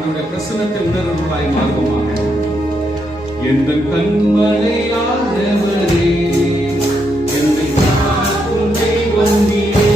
அவருடைய பிரசன்னத்தை உணர்வுகளாய் மாறுவோமாக. எந்த கண்மலையானவரே என்னை காக்கும் தெய்வம் நீரே.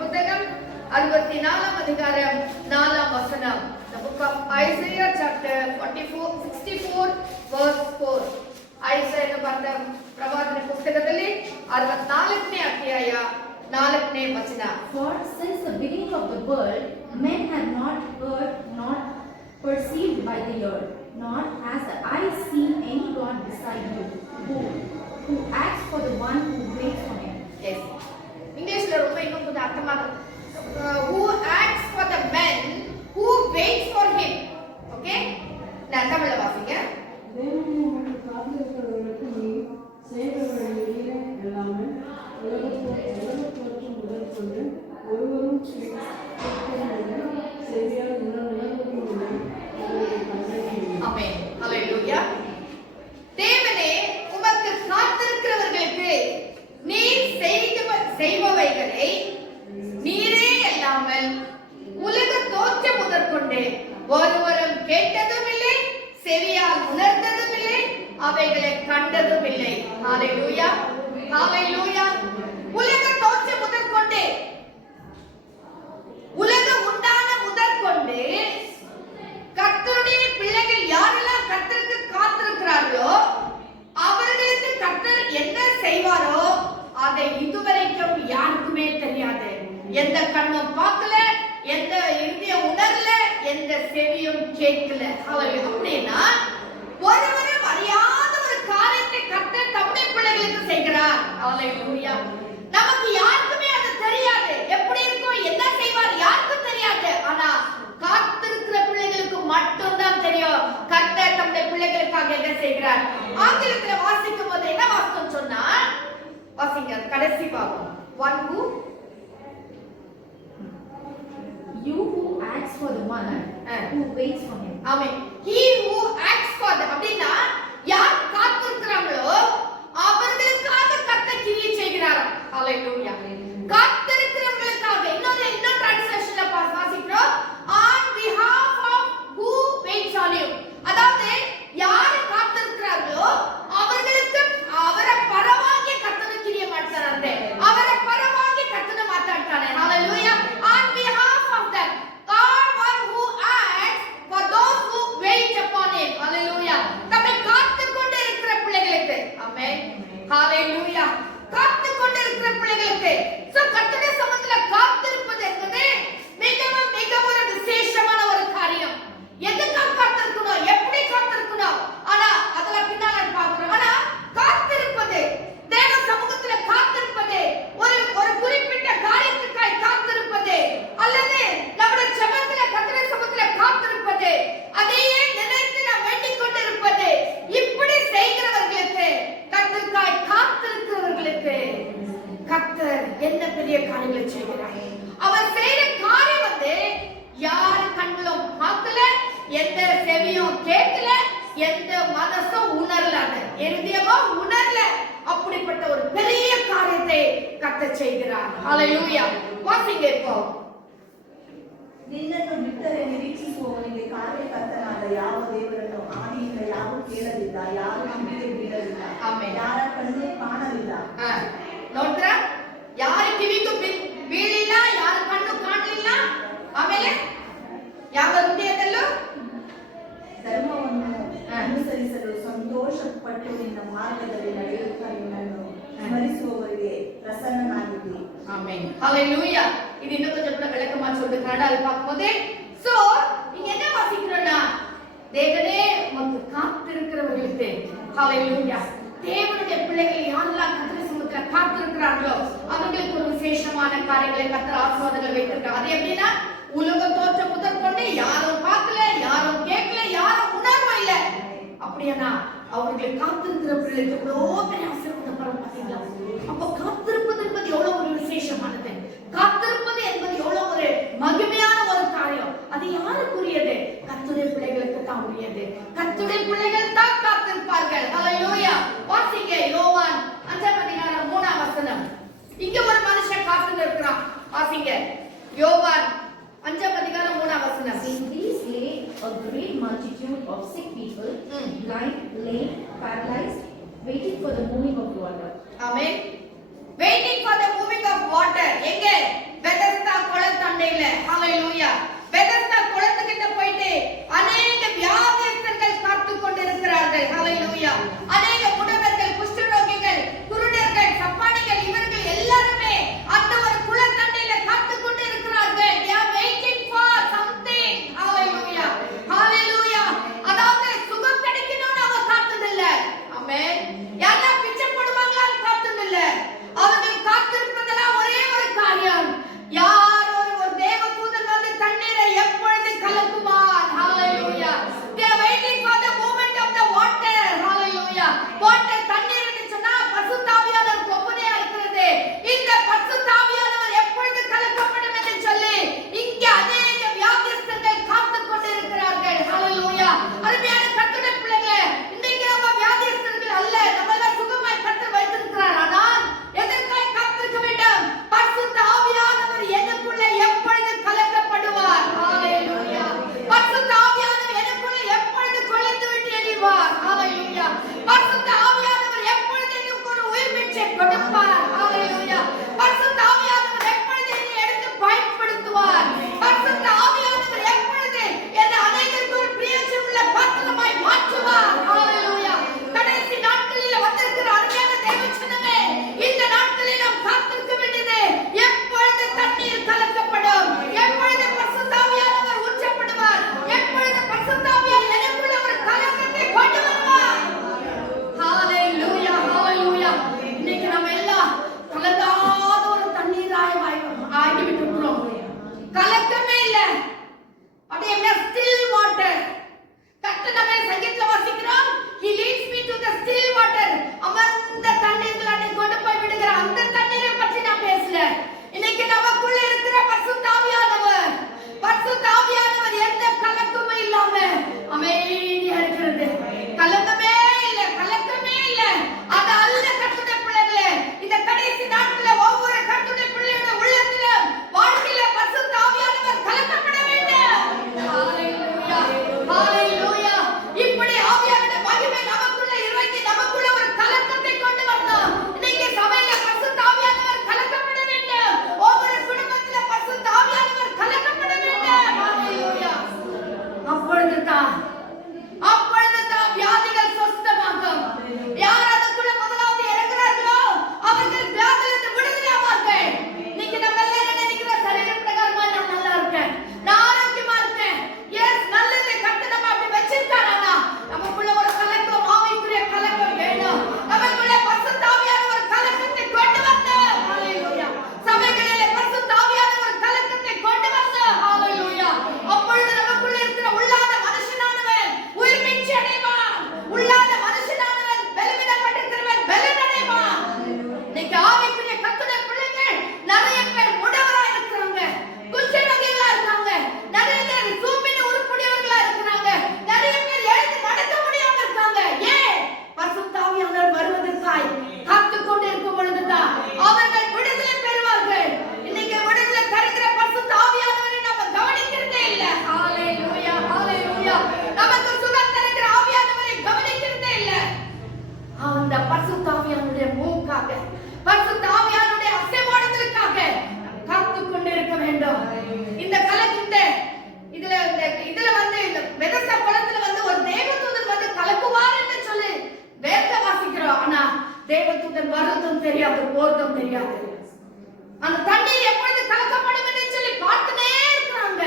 புத்தகம் 64 அதிகாரம் 4 வசனம். The book of Isaiah chapter 64 verse 4. ಐಸಾಯನ ಬರೆದ ಪ್ರವಾದನ ಪುಸ್ತಕದಲ್ಲಿ 64ನೇ ಅಧ್ಯಾಯ 4ನೇ ವಚನ. For since the beginning of the world men have not heard, not perceived by the ear, nor has the eye seen any God beside you, who acts for the one who waits for him. Yes. இங்கிலீஷ்ல ரொம்ப இன்னும் கொஞ்சம் அர்த்தமாக who acts for the men who waits for him. Okay, நான் தமிழ்ல வாசிங்க. தேவனுடைய காத்திருக்கிறவர்களுக்கு நீ செய்கிறவர்களிலே எல்லாமே உலகத்தோற்றம் முதற்கொண்டு ஒருவரும் செவியால் உணர்வதும் இல்லை. ஆமென். ஹல்லேலூயா. தேவனே உமக்கு காத்திருக்கிறவர்களுக்கு நீர் செய்பவைகளை நீரே அல்லாமல் உலக தோற்றம் முதற்கொண்டு ஒருவரும் கேட்டதும் இல்லை, செவியால் உணர்ந்ததும் இல்லை, அவைகளை கண்டதும் இல்லை. ஹல்லேலூயா, ஹல்லேலூயா. உலக தோற்றம் முதற்கொண்டு, உலகம் உண்டான முதற்கொண்டு கர்த்தருடைய பிள்ளைகள் யாரெல்லாம் கர்த்தருக்கு காத்திருக்கிறார்களோ அவர்களுக்கு கர்த்தர் என்ன செய்வாரோ அதை இதுவரைக்கும் யாருக்குமே தெரியாது. எந்த கண்ணும் பார்க்கல, எந்த இருதய உணரல, எந்த செவியும் கேட்கல. அப்படின்னா ஒருவரும் அறியாத ஒரு காரியத்தை கர்த்தர் தம்முடைய பிள்ளைகளுக்கு செய்கிறார். ஹல்லேலூயா. நமக்கு யாருக்குமே அது தெரியாது. எப்படி இருக்கும், என்ன செய்வார் யாருக்கும் தெரியாது. ஆனா காத்திருக்கிற பிள்ளைகளுக்கு மட்டும்தான் தெரியும் கர்த்தர் தம்முடைய பிள்ளைகளுக்காக என்ன செய்கிறார். ஆங்கிலத்துல வாசிக்கும் போது என்ன வாசகம் சொன்னா, வாசிங்க கடைசி பாகம். one who You who acts for the one who waits for him. Amen. He who acts for the, அப்படினா யார் காத்திருக்கிறாங்களோ அவர்களுக்காக கர்த்தர் கிரியை செய்கிறார். ஹல்லேலூயா. காத்திருக்கிறவர்களுக்காக. இன்னொரு டிரான்ஸ்லேஷன்ல வாசிக்கிறோம், on behalf of who waits on you. அதாவது யார் காத்திருக்கிறார்களோ அவர்களுக்கு அவரை பரவாகி கர்த்தர் கிரியை ಮಾಡ್ತಾರಂತೆ. அவரை பரவாகி கர்த்தர் ಮಾತಾಡ್ತಾನೆ. ஹல்லேலூயா. On behalf of them, God one who acts for those who wait upon him. Hallelujah. தம்மை எந்த மனசும் உணரல, இருதயமா உணரல. அப்படிப்பட்ட ஒரு பெரிய காரியத்தை கர்த்தர் செய்கிறார். ஹalleluya. வாசிங்க இப்போ. ನಿನ್ನನ್ನು ಬಿಟ್ಟರೆ ನಿರೀಕ್ಷಿಸುವವನಿಗೆ ಕಾರ್ಯಕರ್ತನಾದ ಯಾವ ದೇವರನ್ನು ಆದಿಯಿಂದ ಯಾರು ಕೇಳಲಿಲ್ಲ, ಯಾರು ನಂಬಿಕೆ ಬೀಳಲಿಲ್ಲ, ಆಮೆನ್. ಯಾರ ಕಣ್ಣು ಕಾಣಲಿಲ್ಲ. ನೋಡ್ರ, ಯಾರ ಕಿವಿಗೂ ಬೀಳಿಲ್ಲ, ಯಾರ ಕಣ್ಣು ಕಾಣಲಿಲ್ಲ, ಆಮೇಲೆ ಯಾವ ಹೃದಯದಲ್ಲೂ ಧರ್ಮವನ್ನು ಅನುಸರಿಸಲು ಸಂತೋಷಪಟ್ಟು ನಿನ್ನ ಮಾರ್ಗದಲ್ಲಿ ನಡೆಯುತ್ತಾ ನಿನ್ನನ್ನು ಸ್ಮರಿಸುವವರಿಗೆ ಪ್ರಸನ್ನನಾಗಿದ್ದಿ. ஆமென். ஹalleluya. இது இன்னும் கொஞ்சம் கூட விளக்கமா சொல்றது கனடால பாக்கும்போது, சோ இங்க என்ன வாசிக்கிறோம்னா, தேவனே உமக்கு காத்திருக்கிறவர்களுக்கு, ஹalleluya, தேவனுடைய பிள்ளைகள் யாரெல்லாம் கர்த்தர் சமூகத்துல காத்திருக்கிறார்களோ அவங்களுக்கு ஒரு விசேஷமான காரியங்களை கர்த்தர் ஆசீர்வாதங்கள் வைத்திருக்கார். அது எப்படின்னா, உலக தோற்றம் முதற்கொண்டு யாரும் பார்க்கல, யாரும் கேட்கல, யாரும் உணர்வும் இல்ல. அப்படியானா அவர்களை காத்திருக்கிற பிள்ளைகளுக்கு எவ்வளோ பெரிய ஆசீர்வாதம் பரம் பாத்தீங்களா? அப்போ காத்திருப்பது என்பது எவ்வளவு ஒரு விசேஷமானது, காத்திருப்பது என்பது எவ்வளவு ஒரு மகிமையான ஒரு காரியம். அது யாருக்குரியது? கர்த்தருடைய பிள்ளைகளுக்கு தான் உரியது. கர்த்தருடைய பிள்ளைகள் தான் காத்திருப்பார்கள். ஹalleluya. வாசிங்க யோவான் 5:3. இங்க ஒரு மனுஷன் காத்துட்டு இருக்கிறான். வாசிங்க யோவான் 5:3. In these lay a great multitude of sick people, blind, lame, paralyzed, waiting for the moving of water. Amen. Waiting for the moving of water. எங்க? பெதஸ்தா குளத்தண்டையில. ஹalleluya. பெதஸ்தா குளத்துக்கிட்ட போயிட்டு அநேக வியாதியஸ்தர்கள் காத்துக் கொண்டிருக்கிறார்கள். ஹalleluya. அநேக முடவர்கள், குஷ்டரோகிகள், குருடர்கள், சப்பானிகள், இவர்கள் எல்லாருமே அந்த ஒரு குளத்தண்டையில காத்துக் கொண்டிருக்கிறார்கள். They are waiting for something. ஹalleluya. ஹalleluya. அதாவது சுகம் கிடைக்கணும்னு அவங்க காத்துதில்ல. பெதஸ்தா குளத்துல வந்து ஒரு தேவதூதன் வந்து கலக்குவார் என்று சொல்லி வேத வாசிக்கிறோம். ஆனா தேவதூதன் வருதும் தெரியாது, போறதும் தெரியாது. அந்த தண்ணீர் எப்பொழுது கலக்கப்படும் என்று சொல்லி பார்த்துனே இருக்கிறாங்க.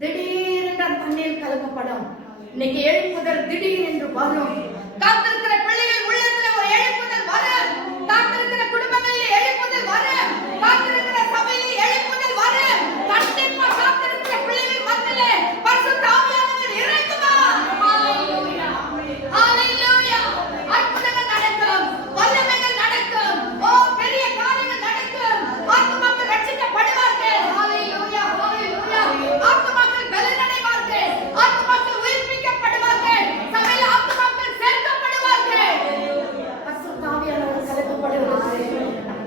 திடீரென்று அந்த தண்ணீர் கலக்கப்படும். இன்னைக்கு எழுப்புதல் திடீர் என்று வரும். காத்திருக்கிற பிள்ளைகள் உள்ளத்துல ஒரு எழுப்புதல் வரும். காத்திருக்கிற குடும்பங்களில் எழுப்புதல் வரும். காத்திருக்கிற சபையில் எழுப்புதல் வரும். கண்டிப்பா காத்திருக்கிற பிள்ளைகள் மத்தியிலே பரிசுத்த ஆவியானவர் இறங்குவார். ஹalleluya, ஹalleluya. அற்புதங்கள் நடக்கும், வல்லமைகள் நடக்கும், ஓ பெரிய காரியங்கள் நடக்கும். ஆத்துமாக்கள் ரட்சிக்கப்படுவார்கள். ஹalleluya, ஹalleluya. ஆத்துமாக்கள் பலனடைவார்கள். ஆத்துமாக்கள் உயிர்ப்பிக்கப்படுவார்கள். சபையில் ஆத்துமாக்கள் சேர்க்கப்படுவார்கள். பரிசுத்த ஆவியானவர் கலக்கப்படுவதற்கு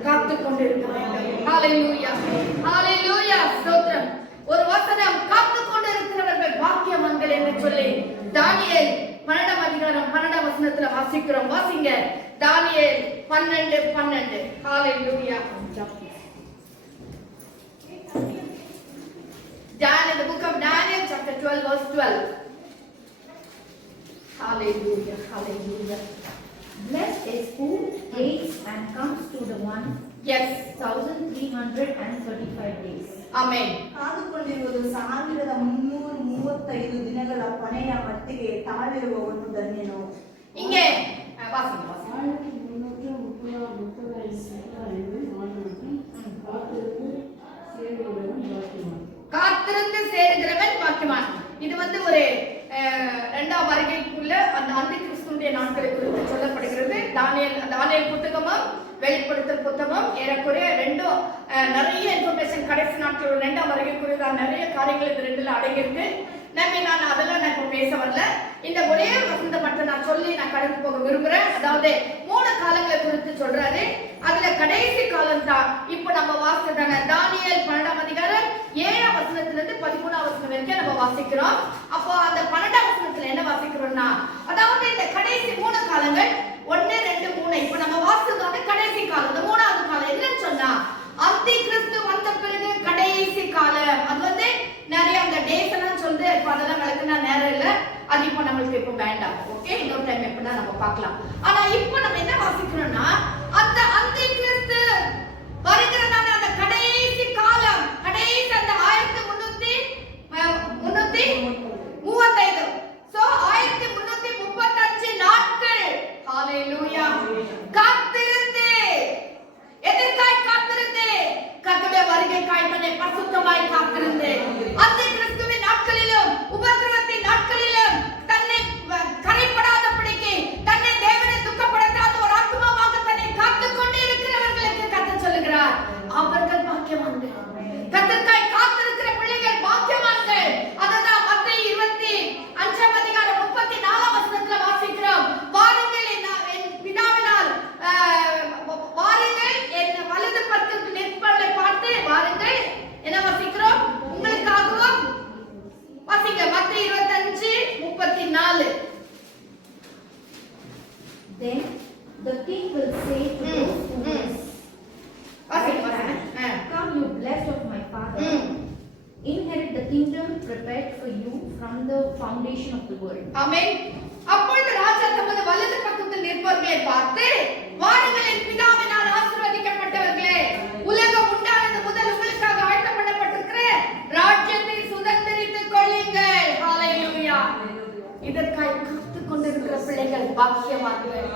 காத்துக் கொண்டிருக்க வேண்டும். ஹalleluya, ஹalleluya. ஸ்தோத்திரம். ஒரு வசனம் காத்துக் கொண்டிருக்கிறவர்கள் பாக்கியவான்கள் என்று சொல்லி தானியேல் 12 அதிகாரம் 12 வசனத்துல வாசிக்கிறோம். வாசிங்க. தானியேல் 12:12. ஹalleluya. Daniel, the book of Daniel, chapter 12, verse 12. Hallelujah, hallelujah. Blessed is who waits and comes to the Yes, 1335 days. amen. ಕಾದು ಕೊಂಡಿರುವುದು 1335 ದಿನಗಳ ಕೊನೆಯ ಮಟ್ಟಿಗೆ ತಾಳಿರುವವನು ಧನ್ಯನು. இங்கே வாசிங்க, வாசிங்க. 1335 காத்திருந்து சேருகிறவன் பாக்கியவான். இது வந்து ஒரு இரண்டாம் வருகைக்குள்ள அந்த அந்தி கிறிஸ்துடைய நாட்களை குறித்து சொல்லப்படுகிறது. தானியேல் புத்தகமும் வெளிப்படுத்தல் புத்தகம் ஏறக்குறைய ரெண்டும் நிறைய இன்ஃபர்மேஷன் கடைசி நாட்கள் இரண்டாம் வருகை குறித்த நிறைய காரியங்கள் இது ரெண்டுல அடங்கியிருக்கு. நான் அதெல்லாம் நான் இப்ப பேச வரல. இந்த ஒரே வசந்த மட்டும் நான் சொல்லி நான் கடந்து போக விரும்புறேன். அதாவது 3 காலங்களை குறித்து சொல்றாரு. அதுல கடைசி காலம் தான் இப்ப நம்ம வாசிச்சதான தானியேல் 12 அதிகாரம் 7 வசனத்திலிருந்து 13 வசனம் வரைக்கும் நம்ம வாசிக்கிறோம். அப்போ அந்த 12 வசனத்துல என்ன வாசிக்கிறோம்னா, அதாவது இந்த கடைசி 3 காலங்கள் 1, 2, 3 இப்ப நம்ம வாசிச்சதான கடைசி காலம். இந்த 3வது காலம் என்னன்னு சொன்னா, அந்தி கிறிஸ்து வந்த பிறகு கடைசி காலம். அது வந்து நிறைய அந்த டேஸ் எல்லாம் சொல்லுது. இப்ப அதெல்லாம் விளக்குனா நேரம் இல்ல. அது இப்ப நம்மளுக்கு இப்ப வேண்டாம். ஓகே, இன்னொரு டைம் எப்படின்னா நம்ம பார்க்கலாம். ஆனா இப்ப நம்ம என்ன வாசிக்கிறோம்னா, அந்த அந்தி கிறிஸ்து வருகிறதான அந்த கடைசி காலம், கடைசி அந்த 1335 சோ 1335 நாட்கள். ஹalleluya. காத்திருந்து எதற்காய் காத்திருந்து? கர்த்தருடைய வருகைக்காய் தன்னை பரிசுத்தமாய் காத்திருந்து அந்தி கிறிஸ்துவின் நாட்களிலும் உபத்திரவத்தின் நாட்களிலும் தன்னை கரைப்படாதபடிக்கு தன்னை தேவனை துக்கப்படுத்தாத ஒரு ஆத்மாவாக தன்னை காத்துக் கொண்டு இருக்கிறவர்களுக்கு கர்த்தர் சொல்லுகிறார், அவர்கள் பாக்கியவான்கள். கர்த்தருக்காய் காத்திருக்கிற பிள்ளைகள் பாக்கியவான்கள். அததான் மத்தேயு 25 அதிகாரம் 34 வசனத்துல வாசிக்கிறோம். வாருங்கள் என் பிதாவினால் வாருங்கள் என் வலது பக்கத்தில் நிற்பவர்களை பார்த்து வாருங்கள். என்ன வாசிக்கிறோம்? உங்களுக்காகவும் வாசிங்க. மத்தேயு 25:34. Then the king will say to those who miss, வாசிங்க. Come, you blessed of my father, inherit the kingdom prepared for you from the foundation of the world. ஆமென். அப்பொழுது ராஜா தமது வலது பக்கத்தில் நிற்பவர்களை பார்த்து, வாருங்கள் என் பிதாவினால் ஆசீர்வதிக்கப்பட்டவர்களே, உலகம் உண்டானது முதல் உங்களுக்காக ஆயத்தம் பண்ணப்பட்டிருக்கிற ராஜ்யத்தை சுதந்தரித்துக் கொள்ளுங்கள். ஹalleluya. இதற்காய் காத்துக் கொண்டிருக்கிற பிள்ளைகள் பாக்கியவான்கள்.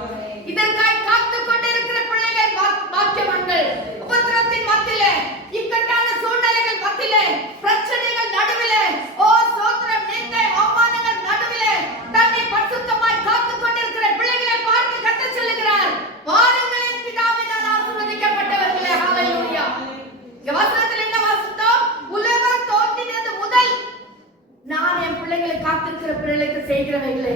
இதற்காய் காத்துக் கொண்டிருக்கிற பிள்ளைகள் பாக்கியவான்கள். உபத்திரவத்தின் மத்தியிலே, இக்கட்டான சூழ்நிலைகள் மத்தியிலே, பிரச்சனைகள் நடுவிலே, ஓ ஸ்தோத்திரம், நிந்தை அவமானங்கள் நடுவிலே தன்னை பரிசுத்தமாய் காத்துக் கொண்டிருக்கிற பிள்ளைகளை பார்த்து கர்த்தர் சொல்லுகிறார், வாருங்கள் என் பிதாவினால் ஆசீர்வதிக்கப்பட்டவர்களே. ஹalleluya. இந்த வசனத்தில் என்ன வாசித்தோம்? உலகம் தோன்றினது முதல் நான் என் பிள்ளைகளை காத்திருக்கிற பிள்ளைகளுக்கு செய்கிறவைகளை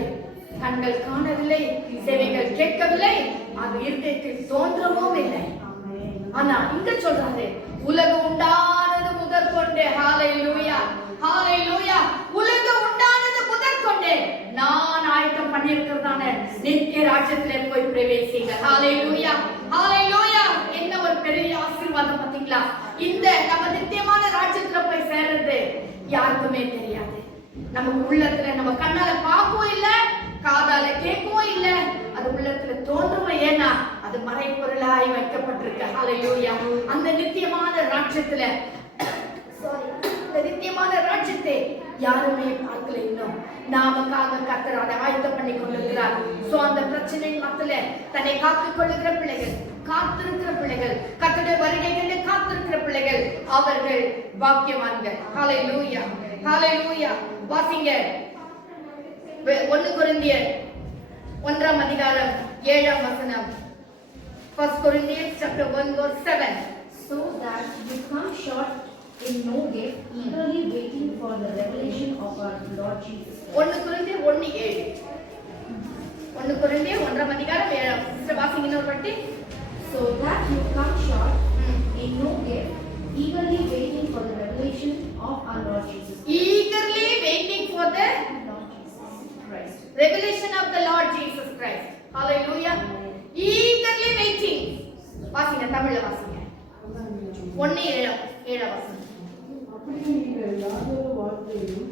கண்கள் காணவில்லை, செவிகள் கேட்கவில்லை, அது இருதயத்தில் தோன்றவும் இல்லை. ஆனா இங்க சொல்றாரு, உலகம் உண்டானது முதற்கொண்டே. ஹalleluya, ஹalleluya. உலகம் உண்டானது முதற்கொண்டே நான் ஆயத்தம் பண்ணியிருக்கிறதான நித்திய ராஜ்யத்திலே போய் பிரவேசிங்க. ஹalleluya, ஹalleluya. என்ன ஒரு பெரிய ஆசீர்வாதம் பாத்தீங்களா? இந்த நம்ம நித்தியமான ராஜ்யத்துல போய் சேர்றது யாருக்குமே தெரியாது. நமக்கு உள்ளத்துல நம்ம கண்ணால பார்க்கவும் இல்ல, காதால கேட்கவும் இல்ல, அது உள்ளத்துல தோன்றவும். ஏன்னா அது மறைபொருளாய் வைக்கப்பட்டிருக்கு. ஹalleluya. அந்த நித்தியமான ராஜ்யத்துல அந்த நித்தியமான ராஜ்யத்தை யாருமே பார்க்கல. இன்னும் நாமக்காக கர்த்தர் அதை ஆயத்தம் பண்ணி கொண்டிருக்கிறார். சோ அந்த பிரச்சனை மத்தியில தன்னை காத்துக் கொள்ளுகிற பிள்ளைகள், காத்திருக்கிற பிள்ளைகள், கர்த்தருடைய வருகைகளை காத்திருக்கிற பிள்ளைகள், அவர்கள் பாக்கியவான்கள். ஹalleluya, ஹalleluya. வாசிங்க 1 கொரிந்தியர் 1ஆம் அதிகாரம் 7ஆம் வசனம். 1 Corinthians chapter 1 verse 7. So that you come short in no gift, eagerly waiting for the revelation of our Lord Jesus Christ. 1 கொரிந்தியர் 1:7. 1 கொரிந்தியர் 1ஆம் அதிகாரம் 7. சிஸ்டர் வாசிங்க இன்னொரு வாட்டி. So that you come short in no gift, eagerly waiting for the revelation of our Lord Jesus Christ. Eagerly waiting for the Lord Jesus Christ. revelation of the Lord Jesus Christ. Hallelujah. Eagerly waiting. வாசிங்க தமிழ்ல வாசிங்க. 1:7 வசனம். அப்படியே நீங்கள் யாதொரு வார்த்தையும்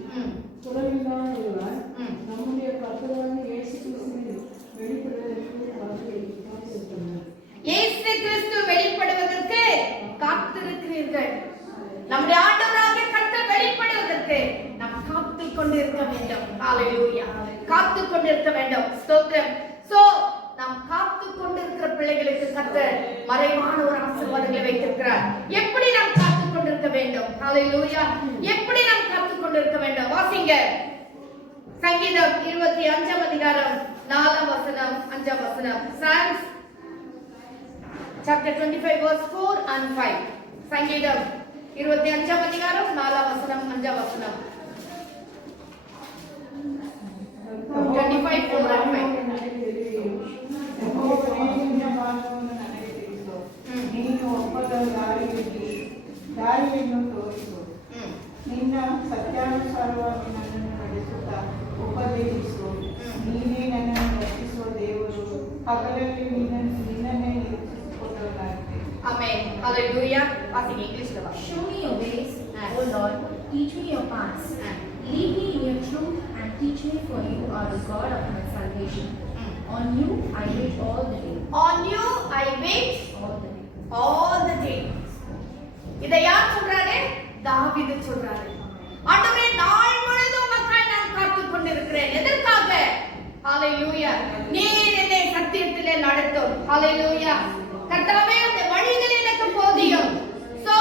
குறைவில்லாதவர்களாய் நம்முடைய கர்த்தராகிய இயேசு கிறிஸ்துவின் வெளிப்படுவதற்கு காத்திருக்கிறீர்கள். இயேசு கிறிஸ்து வெளிப்படுவதற்கு காத்திருக்கிறீர்கள். நம்முடைய ஆண்டவராகிய கர்த்தர் வெளிப்படுவதற்கு நாம் காத்துக் கொண்டிருக்க வேண்டும். ஹalleluya. காத்துக் கொண்டிருக்க வேண்டும். ஸ்தோத்திரம். சோ நாம் காத்துக் கொண்டிருக்கிற பிள்ளைகளுக்கு கர்த்தர் மறைவான ஒரு ஆசீர்வாதங்களை வைத்திருக்கிறார். எப்படி நாம் காத்துக் கொண்டிருக்க வேண்டும்? ஹalleluya. எப்படி நாம் காத்துக் கொண்டிருக்க வேண்டும்? வாசிங்க சங்கீதம் 25ஆம் அதிகாரம் 4ஆம் வசனம் 5ஆம் வசனம். Psalms chapter 25 verse 4 and 5. சங்கீதம் 25ஆம் அதிகாரம் 4ஆம் வசனம் 5ஆம் வசனம். 25 4 and 5. ನೀನು ಒಪ್ಪದ ದಾರಿಯನ್ನು ತೋರಿಸು. ನಿನ್ನ ಸತ್ಯಾನುಸಾರವಾಗಿ ನನ್ನನ್ನು ನಡೆಸುತ್ತಾ ಉಪದೇಶಿಸು. ನೀನೇ ನನ್ನನ್ನು ರಕ್ಷಿಸುವ ದೇವರು. ಹಗಲಲ್ಲಿ ನಿನ್ನನ್ನೇ ನಿರೀಕ್ಷಿಸಿಕೊಂಡವನಾಗಿದೆ. Amen. Hallelujah. ವಾಸಿಗೆ ಇಂಗ್ಲಿಷ್ ல Show me your ways, O Lord, teach me your paths. Lead me in your truth and teach me, for you are the God of my salvation. On you I wait all the day. On you I wait All the day. all the day. இதை யார் சொல்றாரு? தாவீது சொல்றாரு. ஆண்டவரே, நாள் முழுதும் உமக்காய் நான் காத்துக் கொண்டிருக்கிறேன். எதற்காக? ஹalleluya. நீர் என்னை சத்தியத்திலே நடத்தும். ஹalleluya. கர்த்தாவே, உம்முடைய வழிகள் எனக்கு போதியும். சோ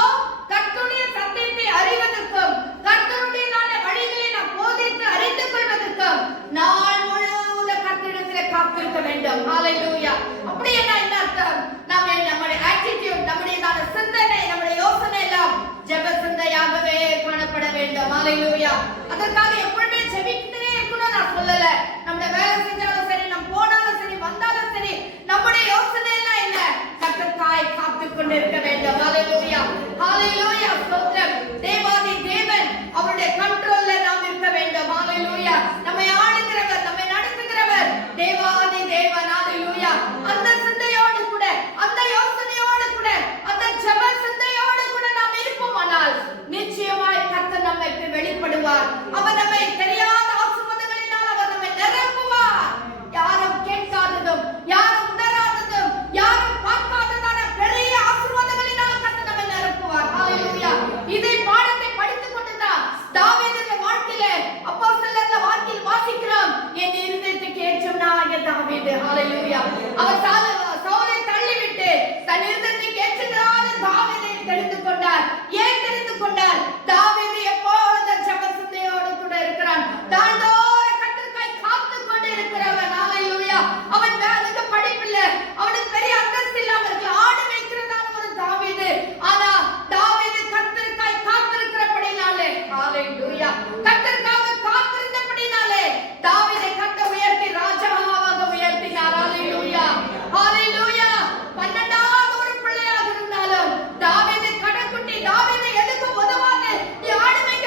கர்த்தருடைய சத்தியத்தை அறிவதற்கும் கர்த்தருடைய வழிகளை நான் போதித்து அறிந்து கொள்வதற்கும் நாள் முழுவதும் கர்த்தரிடத்திலே காத்திருக்க வேண்டும். ஹalleluya. அப்படி என்ன அர்த்தம்? நம்முடைய attitude, நம்முடைய சிந்தனை, நம்முடைய யோசனை எல்லாம் ஜெப சிந்தையாகவே காணப்பட வேண்டும். ஹalleluya. அதற்காக எப்பொழுதுமே ஜெபிக்கிட்டே இருக்கணும் நான் சொல்லல. நம்முடைய வேலை செஞ்சாலும் சரி, நம்ம போனாலும் சரி, வந்தாலும் சரி, நம்முடைய யோசனை எல்லாம் என்ன? கர்த்தருக்காய் காத்துக் கொண்டிருக்க வேண்டும். ஹalleluya. ஹalleluya. ஸ்தோத்திரம். தேவாதி தேவன் அவருடைய கண்ட்ரோல்ல நாம் இருக்க வேண்டும். ஹalleluya. நம்மை ஆளுகிறவர், நம்மை நடத்துகிறவர் தேவாதி தேவன். ஹalleluya. அந்த சிந்தையோடு கூட, அந்த யோசனையோடு கூட, அந்த ஜெப சிந்தையோடு கூட நாம் இருப்போமானால் நிச்சயமாய் கர்த்தர் நமக்கு வெளிப்படுவார். அவர் நம்மை தெரியாத ஆசீர்வாதங்களினால் அவர் நம்மை நிரப்புவார். யாரும் கேட்காததும், யாரும் உணராததும், யாரும் பார்க்காததான பெரிய ஆசீர்வாதங்களினால் கர்த்தர் நம்மை நிரப்புவார். ஹalleluya. இதை பாடத்தை படித்துக் கொண்டுதான் தாவீதுடைய வாழ்க்கையிலே அப்போஸ்தலர்கள் வாழ்க்கையில் வாசிக்கிறோம். என் இருதயத்துக்கு ஏற்றவனாகிய தாவீது. ஹalleluya. அவர் சவுலை தள்ளிவிட்டு தன் இருதயத்துக்கு ஏற்றவனான தாவீதை தெரிந்து கொண்டார். ஏன் தெரிந்து கொண்டார்? தாவீது எப்பொழுதும் ஜெப சிந்தையோடு கூட இருக்கிறான். தாழ்ந்தோரை கர்த்தருக்காய் காத்துக் கொண்டு இருக்கிறவன். ஹalleluya. அவன் அதுக்கு படிப்பில்லை, அவனுக்கு பெரிய அந்தஸ்து இல்லாம இருக்கலாம், ஆடு மேய்க்கிறதான ஒரு தாவீது. ஆனா தாவீது கர்த்தருக்காய் காத்திருக்கிறபடினாலே, ஹalleluya, கர்த்தருக்காக காத்திருந்தபடினாலே தாவீதை கர்த்தர் உயர்த்தி ராஜாவாக உயர்த்தினார். ஹalleluya. ஹalleluya. 12வது ஒரு பிள்ளையாக இருந்தாலும் தாவீது கடைக்குட்டி, தாவீது எதுக்கு உதவாது, நீ ஆடு மேய்க்க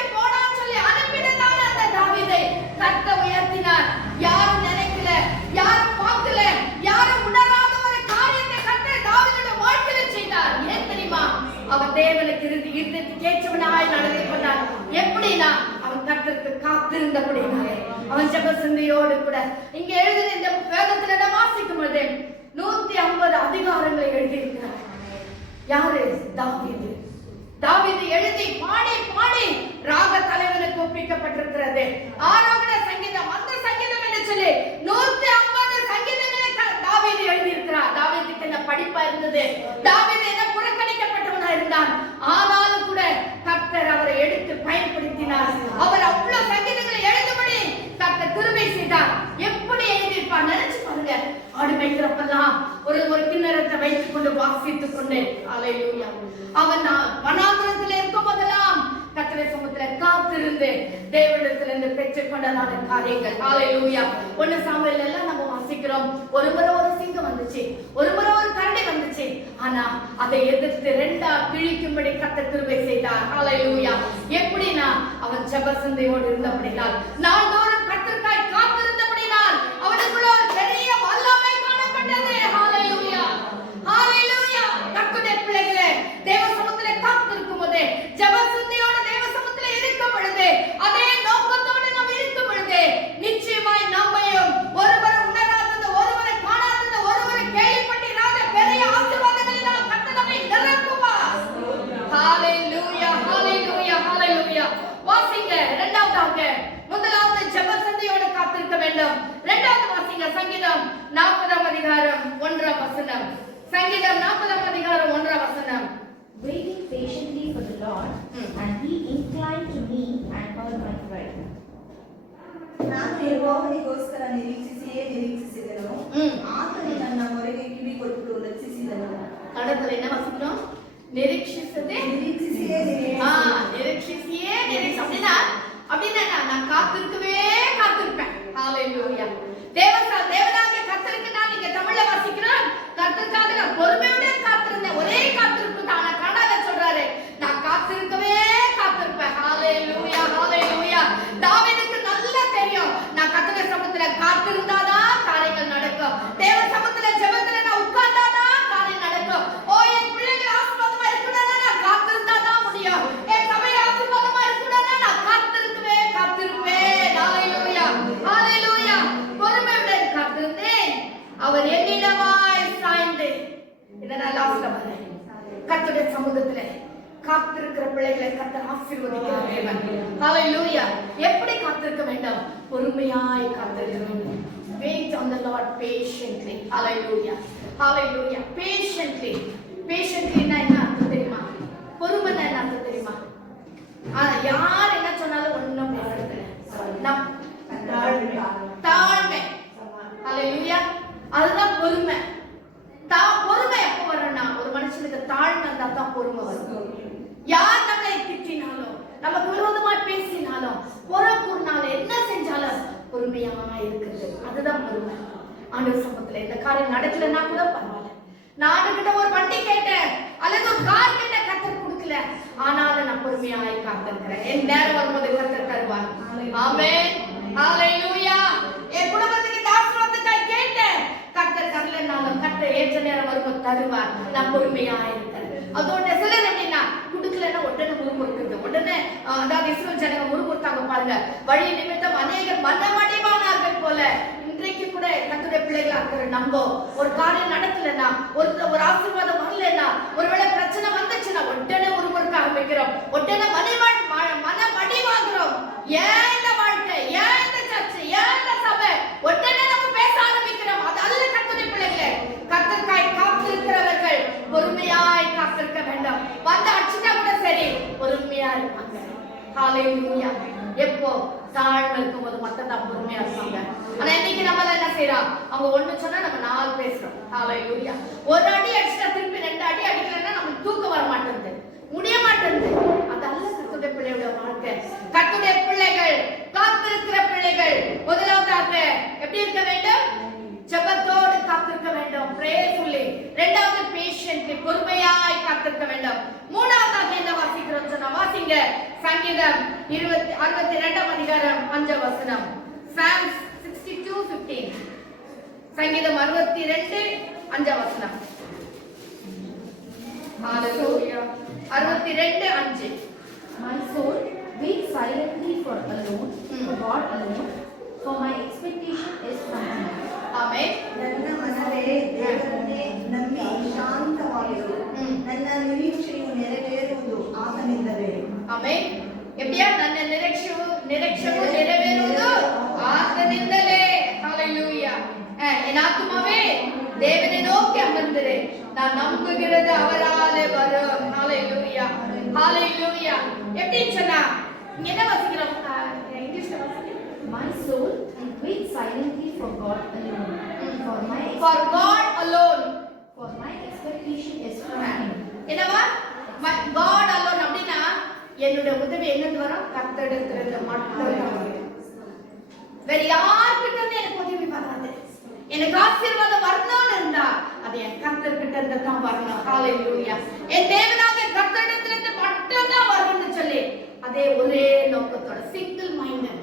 கர்த்தருக்கு காத்திருந்தபடினாலே அவன் ஜெப சிந்தையோடு கூட இங்க எழுதின இந்த வேதத்துல நான் வாசிக்கும் பொழுது 150 அதிகாரங்களை எழுதியிருக்கிறார். யாரு? தாவீது எழுதி பாடி பாடி ராக தலைவனுக்கு ஒப்பிக்கப்பட்டிருக்கிறது. ஆரோகண சங்கீதம், அந்த சங்கீதம் என்று சொல்லி 150 சங்கீதங்களை தாவீது எழுதியிருக்கிறார். தாவீதுக்கு என்ன படிப்பா இருந்தது, தாவீது என்ன புறக்கணிக்கப்பட்டவனா இருந்தான். ஆனாலும் கூட கர்த்தர் அவரை எடுத்து பயன்படுத்தினார். அவர் அவ்வளவு சங்கீதங்களை எழுதும்படி கர்த்தர் கிருபை செய்தார். எப்படி எழுதியிருப்பார் நினைச்சு பாருங்க. ஆடு மேய்க்கிறப்பெல்லாம் ஒரு கிண்ணறத்தை வைத்துக் கொண்டு வாசித்துக் கொண்டு அல்லேலூயா. அவன் வனாந்திரத்தில் இருக்கும் போதெல்லாம் கர்த்தருடைய சமூகத்தில் காத்திருந்து தேவனிடத்திலிருந்து பெற்றுக் கொண்டதான காரியங்கள். அல்லேலூயா. 1 சாமுவேல் எல்லாம் நம்ம வாசிக்கிறோம். ஒரு முறை ஒரு சிங்கம் வந்துச்சு, ஒரு முறை ஒரு கரடி வந்துச்சு. ஆனா அதை எதிர்த்து 2ஆ கிழிக்கும்படி கர்த்தர் கிருபை செய்தார். அல்லேலூயா. எப்படின்னா அவன் ஜெப சிந்தையோடு இருந்தபடினால், நாள்தோறும் கர்த்தருக்காய் காத்திருந்தபடினால் அவனுக்குள்ள ஒரு பெரிய வல்லமை காணப்பட்டது. அல்லேலூயா. அல்லேலூயா. கர்த்தருடைய பிள்ளைகளே, தேவ சமூகத்திலே காத்திருக்கும் போது, ஜெப சிந்தையோடு தேவ சமூகத்திலே இருக்கும் பொழுது, அதே நோக்கத்தோடு நாம் இருக்கும் பொழுது நிச்சயமாய் நம்மையும் ஒருவர் உணராதது, ஒருவரை காணாதது, ஒருவரை கேள்விப்பட்டிராத பெரிய ஆசீர்வாதங்களினால் கர்த்தர் நம்மை நிரப்புவார். ஹalleluya, ஹalleluya, ஹalleluya. வாசிங்க. இரண்டாவதாக, முதலாவது ஜெப சிந்தையோடு காத்திருக்க வேண்டும். இரண்டாவது வாசிங்க சங்கீதம் 40ஆம் அதிகாரம் 1ஆம் வசனம். சங்கீதம் 40ஆம் அதிகாரம் 1ஆம் வசனம். Waiting patiently for the Lord, and He inclined to me and heard my cry. ನಾನು ಯೆಹೋವನಿಗೋಸ್ಕರ ನಿರೀಕ್ಷಿಸಿದೆನು. ಆತನು ನನ್ನ ಮೊರೆಗೆ ಕಿವಿ ಕೊಟ್ಟು ರಕ್ಷಿಸಿದನು. கடைசில என்ன வாசிக்கிறோம்? நிரீட்சிசியே அப்படின்னா நான் காத்திருக்கவே காத்திருப்பேன். ஹalleluya. தேவனாகிய கர்த்தருக்கு நான் இங்க தமிழ்ல வாசிக்கிறேன். கர்த்தருக்காக நான் பொறுமையோட காத்திருந்தேன். ஒரே காத்திருப்பு தான். ஆனா கன்னடத்துல சொல்றாரு, நான் காத்திருக்கவே காத்திருப்பேன். ஹalleluya, ஹalleluya. தாவீதுக்கு நல்லா தெரியும், நான் கர்த்தருடைய சமூகத்துல காத்திருந்தாதான் காரியங்கள் நடக்கும். தேவ சமூகத்துல ஜெபத்துல நான் உட்கார்ந்தாதான் காரியம் நடக்கும். ஓ என் பிள்ளைகள் ஆசீர்வாதமா இருக்கணும்னா நான் காத்திருந்தாதான் முடியும். என் சபை ஆசீர்வாதமா இருக்கணும்னா நான் காத்திருக்கவே காத்திருப்பேன். ஹalleluya, ஹalleluya. பொறுமையுடன் காத்திருந்தேன், அவர் என்னிடமாய் சாய்ந்து. இதை நான் லாஸ்ட்ல வரேன். கர்த்தருடைய சமூகத்திலே காத்திருக்கிற பிள்ளைகளை கர்த்தர் ஆசீர்வதிக்கிற தேவன். ஹalleluya. எப்படி காத்திருக்க வேண்டும்? பொறுமையாய் காத்திருக்க வேண்டும். Wait on the Lord patiently. Hallelujah. Hallelujah. Patiently. Patiently என்ன அர்த்தம் தெரியுமா? பொறுமைன்னா என்ன அர்த்தம் தெரியுமா? யார் என்ன சொன்னாலும் ஒண்ணும் பேசுறது இல்ல. தாழ்மை. Hallelujah. அதுதான் பொறுமை. பொறுமை எப்ப வரும்னா, ஒரு மனுஷனுக்கு தாழ்மை இருந்தா தான் பொறுமை வரும். யார் நம்மளை திட்டினாலும், நமக்கு விரோதமா பேசினாலும், குறை கூறினாலும், என்ன செஞ்சாலும் பொறுமையா இருக்குது. அதுதான் பொறுமை. ஆண்டவர் சமூகத்துல இந்த காரியம் நடக்கலன்னா கூட பரவாயில்ல. நான் கிட்ட ஒரு வண்டி கேட்டேன் அல்லது ஒரு கார் கேட்ட, கர்த்தர் கொடுக்கல, ஆனாலும் நான் பொறுமையாய் காத்திருக்கிறேன். என் நேரம் வரும்போது கர்த்தர் தருவார். ஆமென். ஹalleluya. என் குடும்பத்துக்கு ஆசீர்வாதத்தை கேட்டேன், கர்த்தர் தரலனாலும் கர்த்தர் ஏற்ற நேரம் வரும்போது தருவார். நான் பொறுமையாய் இருக்கிறேன். அதோட சிலர் எப்படின்னா குடுக்கலன்னா உடனே முறுமுறுக்குது. உடனே அதாவது இஸ்ரவேல் ஜனங்க முறுமுறுத்தாங்க பாருங்க. வழி நிமித்தம் அநேகர் மனமடிவானார்கள் போல இன்றைக்கு கூட கர்த்தருடைய பிள்ளைகளா இருக்கிற நம்ம ஒரு காரியம் நடக்கலன்னா, ஒரு ஆசீர்வாதம் வரலன்னா, ஒருவேளை பிரச்சனை வந்துச்சுன்னா உடனே முறுமுறுக்க ஆரம்பிக்கிறோம். உடனே மனமடிவாகிறோம். ஏன் இந்த வாழ்க்கை, ஏன் இந்த சர்ச்சை, ஏன் இந்த சபை, உடனே நம்ம பேச ஆரம்பிக்கிறோம். அது அல்ல கர்த்தருடைய பிள்ளைகளே. கர்த்தருக்காய் காத்திருக்கிறவர்கள் பொறுமையாய் காத்திருக்க வேண்டும். வந்து அடிச்சுட்டா கூட சரி, பொறுமையா இருப்பாங்க. ஹalleluya. எப்போ தாழ்மை இருக்கும்போது மட்டும் தான் பொறுமையா இருப்பாங்க. ஆனா இன்னைக்கு நம்ம என்ன செய்யறோம்? அவங்க ஒண்ணு சொன்னா நம்ம 4 பேசுறோம். ஹalleluya. ஒரு அடி அடிச்சா திருப்பி 2 அடி அடிக்கலன்னா நமக்கு தூக்கம் வர மாட்டேங்குது, முடிய மாட்டேங்குது. அது அல்ல கர்த்தருடைய பிள்ளையோட வாழ்க்கை. கர்த்தருடைய பிள்ளைகள், காத்திருக்கிற பிள்ளைகள் முதலாவதாக எப்படி இருக்க வேண்டும்? ஜெபத்தோடு காத்திருக்க வேண்டும். பிரேயர்ஃபுல்லி. இரண்டாவது பேஷன்ட்லி, பொறுமையாய் காத்திருக்க வேண்டும். மூணாவதாக என்ன வாசிக்கிறோம் சொன்னா வாசிங்க. சங்கீதம் 62ஆம் அதிகாரம் 5ஆம் வசனம். Psalms 62:15. சங்கீதம் 62 5ஆம் வசனம். ஹalleluya. 62:5. My soul Wait silently for God alone, for my expectation is from Him. ஆமென். ನನ್ನ ಮನವೇ ದೇವರನ್ನೇ ನಂಬಿ ಶಾಂತವಾಗಿರು. ನನ್ನ ನಿರೀಕ್ಷೆಯು ನೆರವೇರುವುದು ಆತನಿಂದಲೇ. ಆಮೆನ್. எப்படியா ನನ್ನ ನಿರೀಕ್ಷೆಯು ನೆರವೇರುವುದು ಆತನಿಂದಲೇ. ஹalleluya. என் ஆத்துமாவே தேவனை நோக்கி அமர்ந்திரு. நான் நம்புகிறது அவராலே வரும். ஹalleluya. ஹalleluya. எப்படி சொன்னா என்ன வாசிக்கிறோம்? இங்கிலீஷ்ல வாசிக்கிறோம். My soul, wait silently for God alone, For God alone. for my expectation is from Him. என்னவா? God alone அப்படினா என்னுடைய உதவி எங்கிருந்து வரும்? கர்த்தரிடத்திலிருந்து மட்டும்தான் வரும். வேற யார்கிட்ட இருந்து எனக்கு உதவி வராது. எனக்கு ஆசீர்வாதம் வரணும்னு இருந்தா அது என் கர்த்தர்கிட்ட இருந்து தான் வரணும். ஹalleluya. என் தேவனாகிய கர்த்தரிடத்திலிருந்து மட்டும்தான் வரும்னு சொல்லி அதே ஒரே நோக்கத்தோட சிங்கிள் மைண்டட்,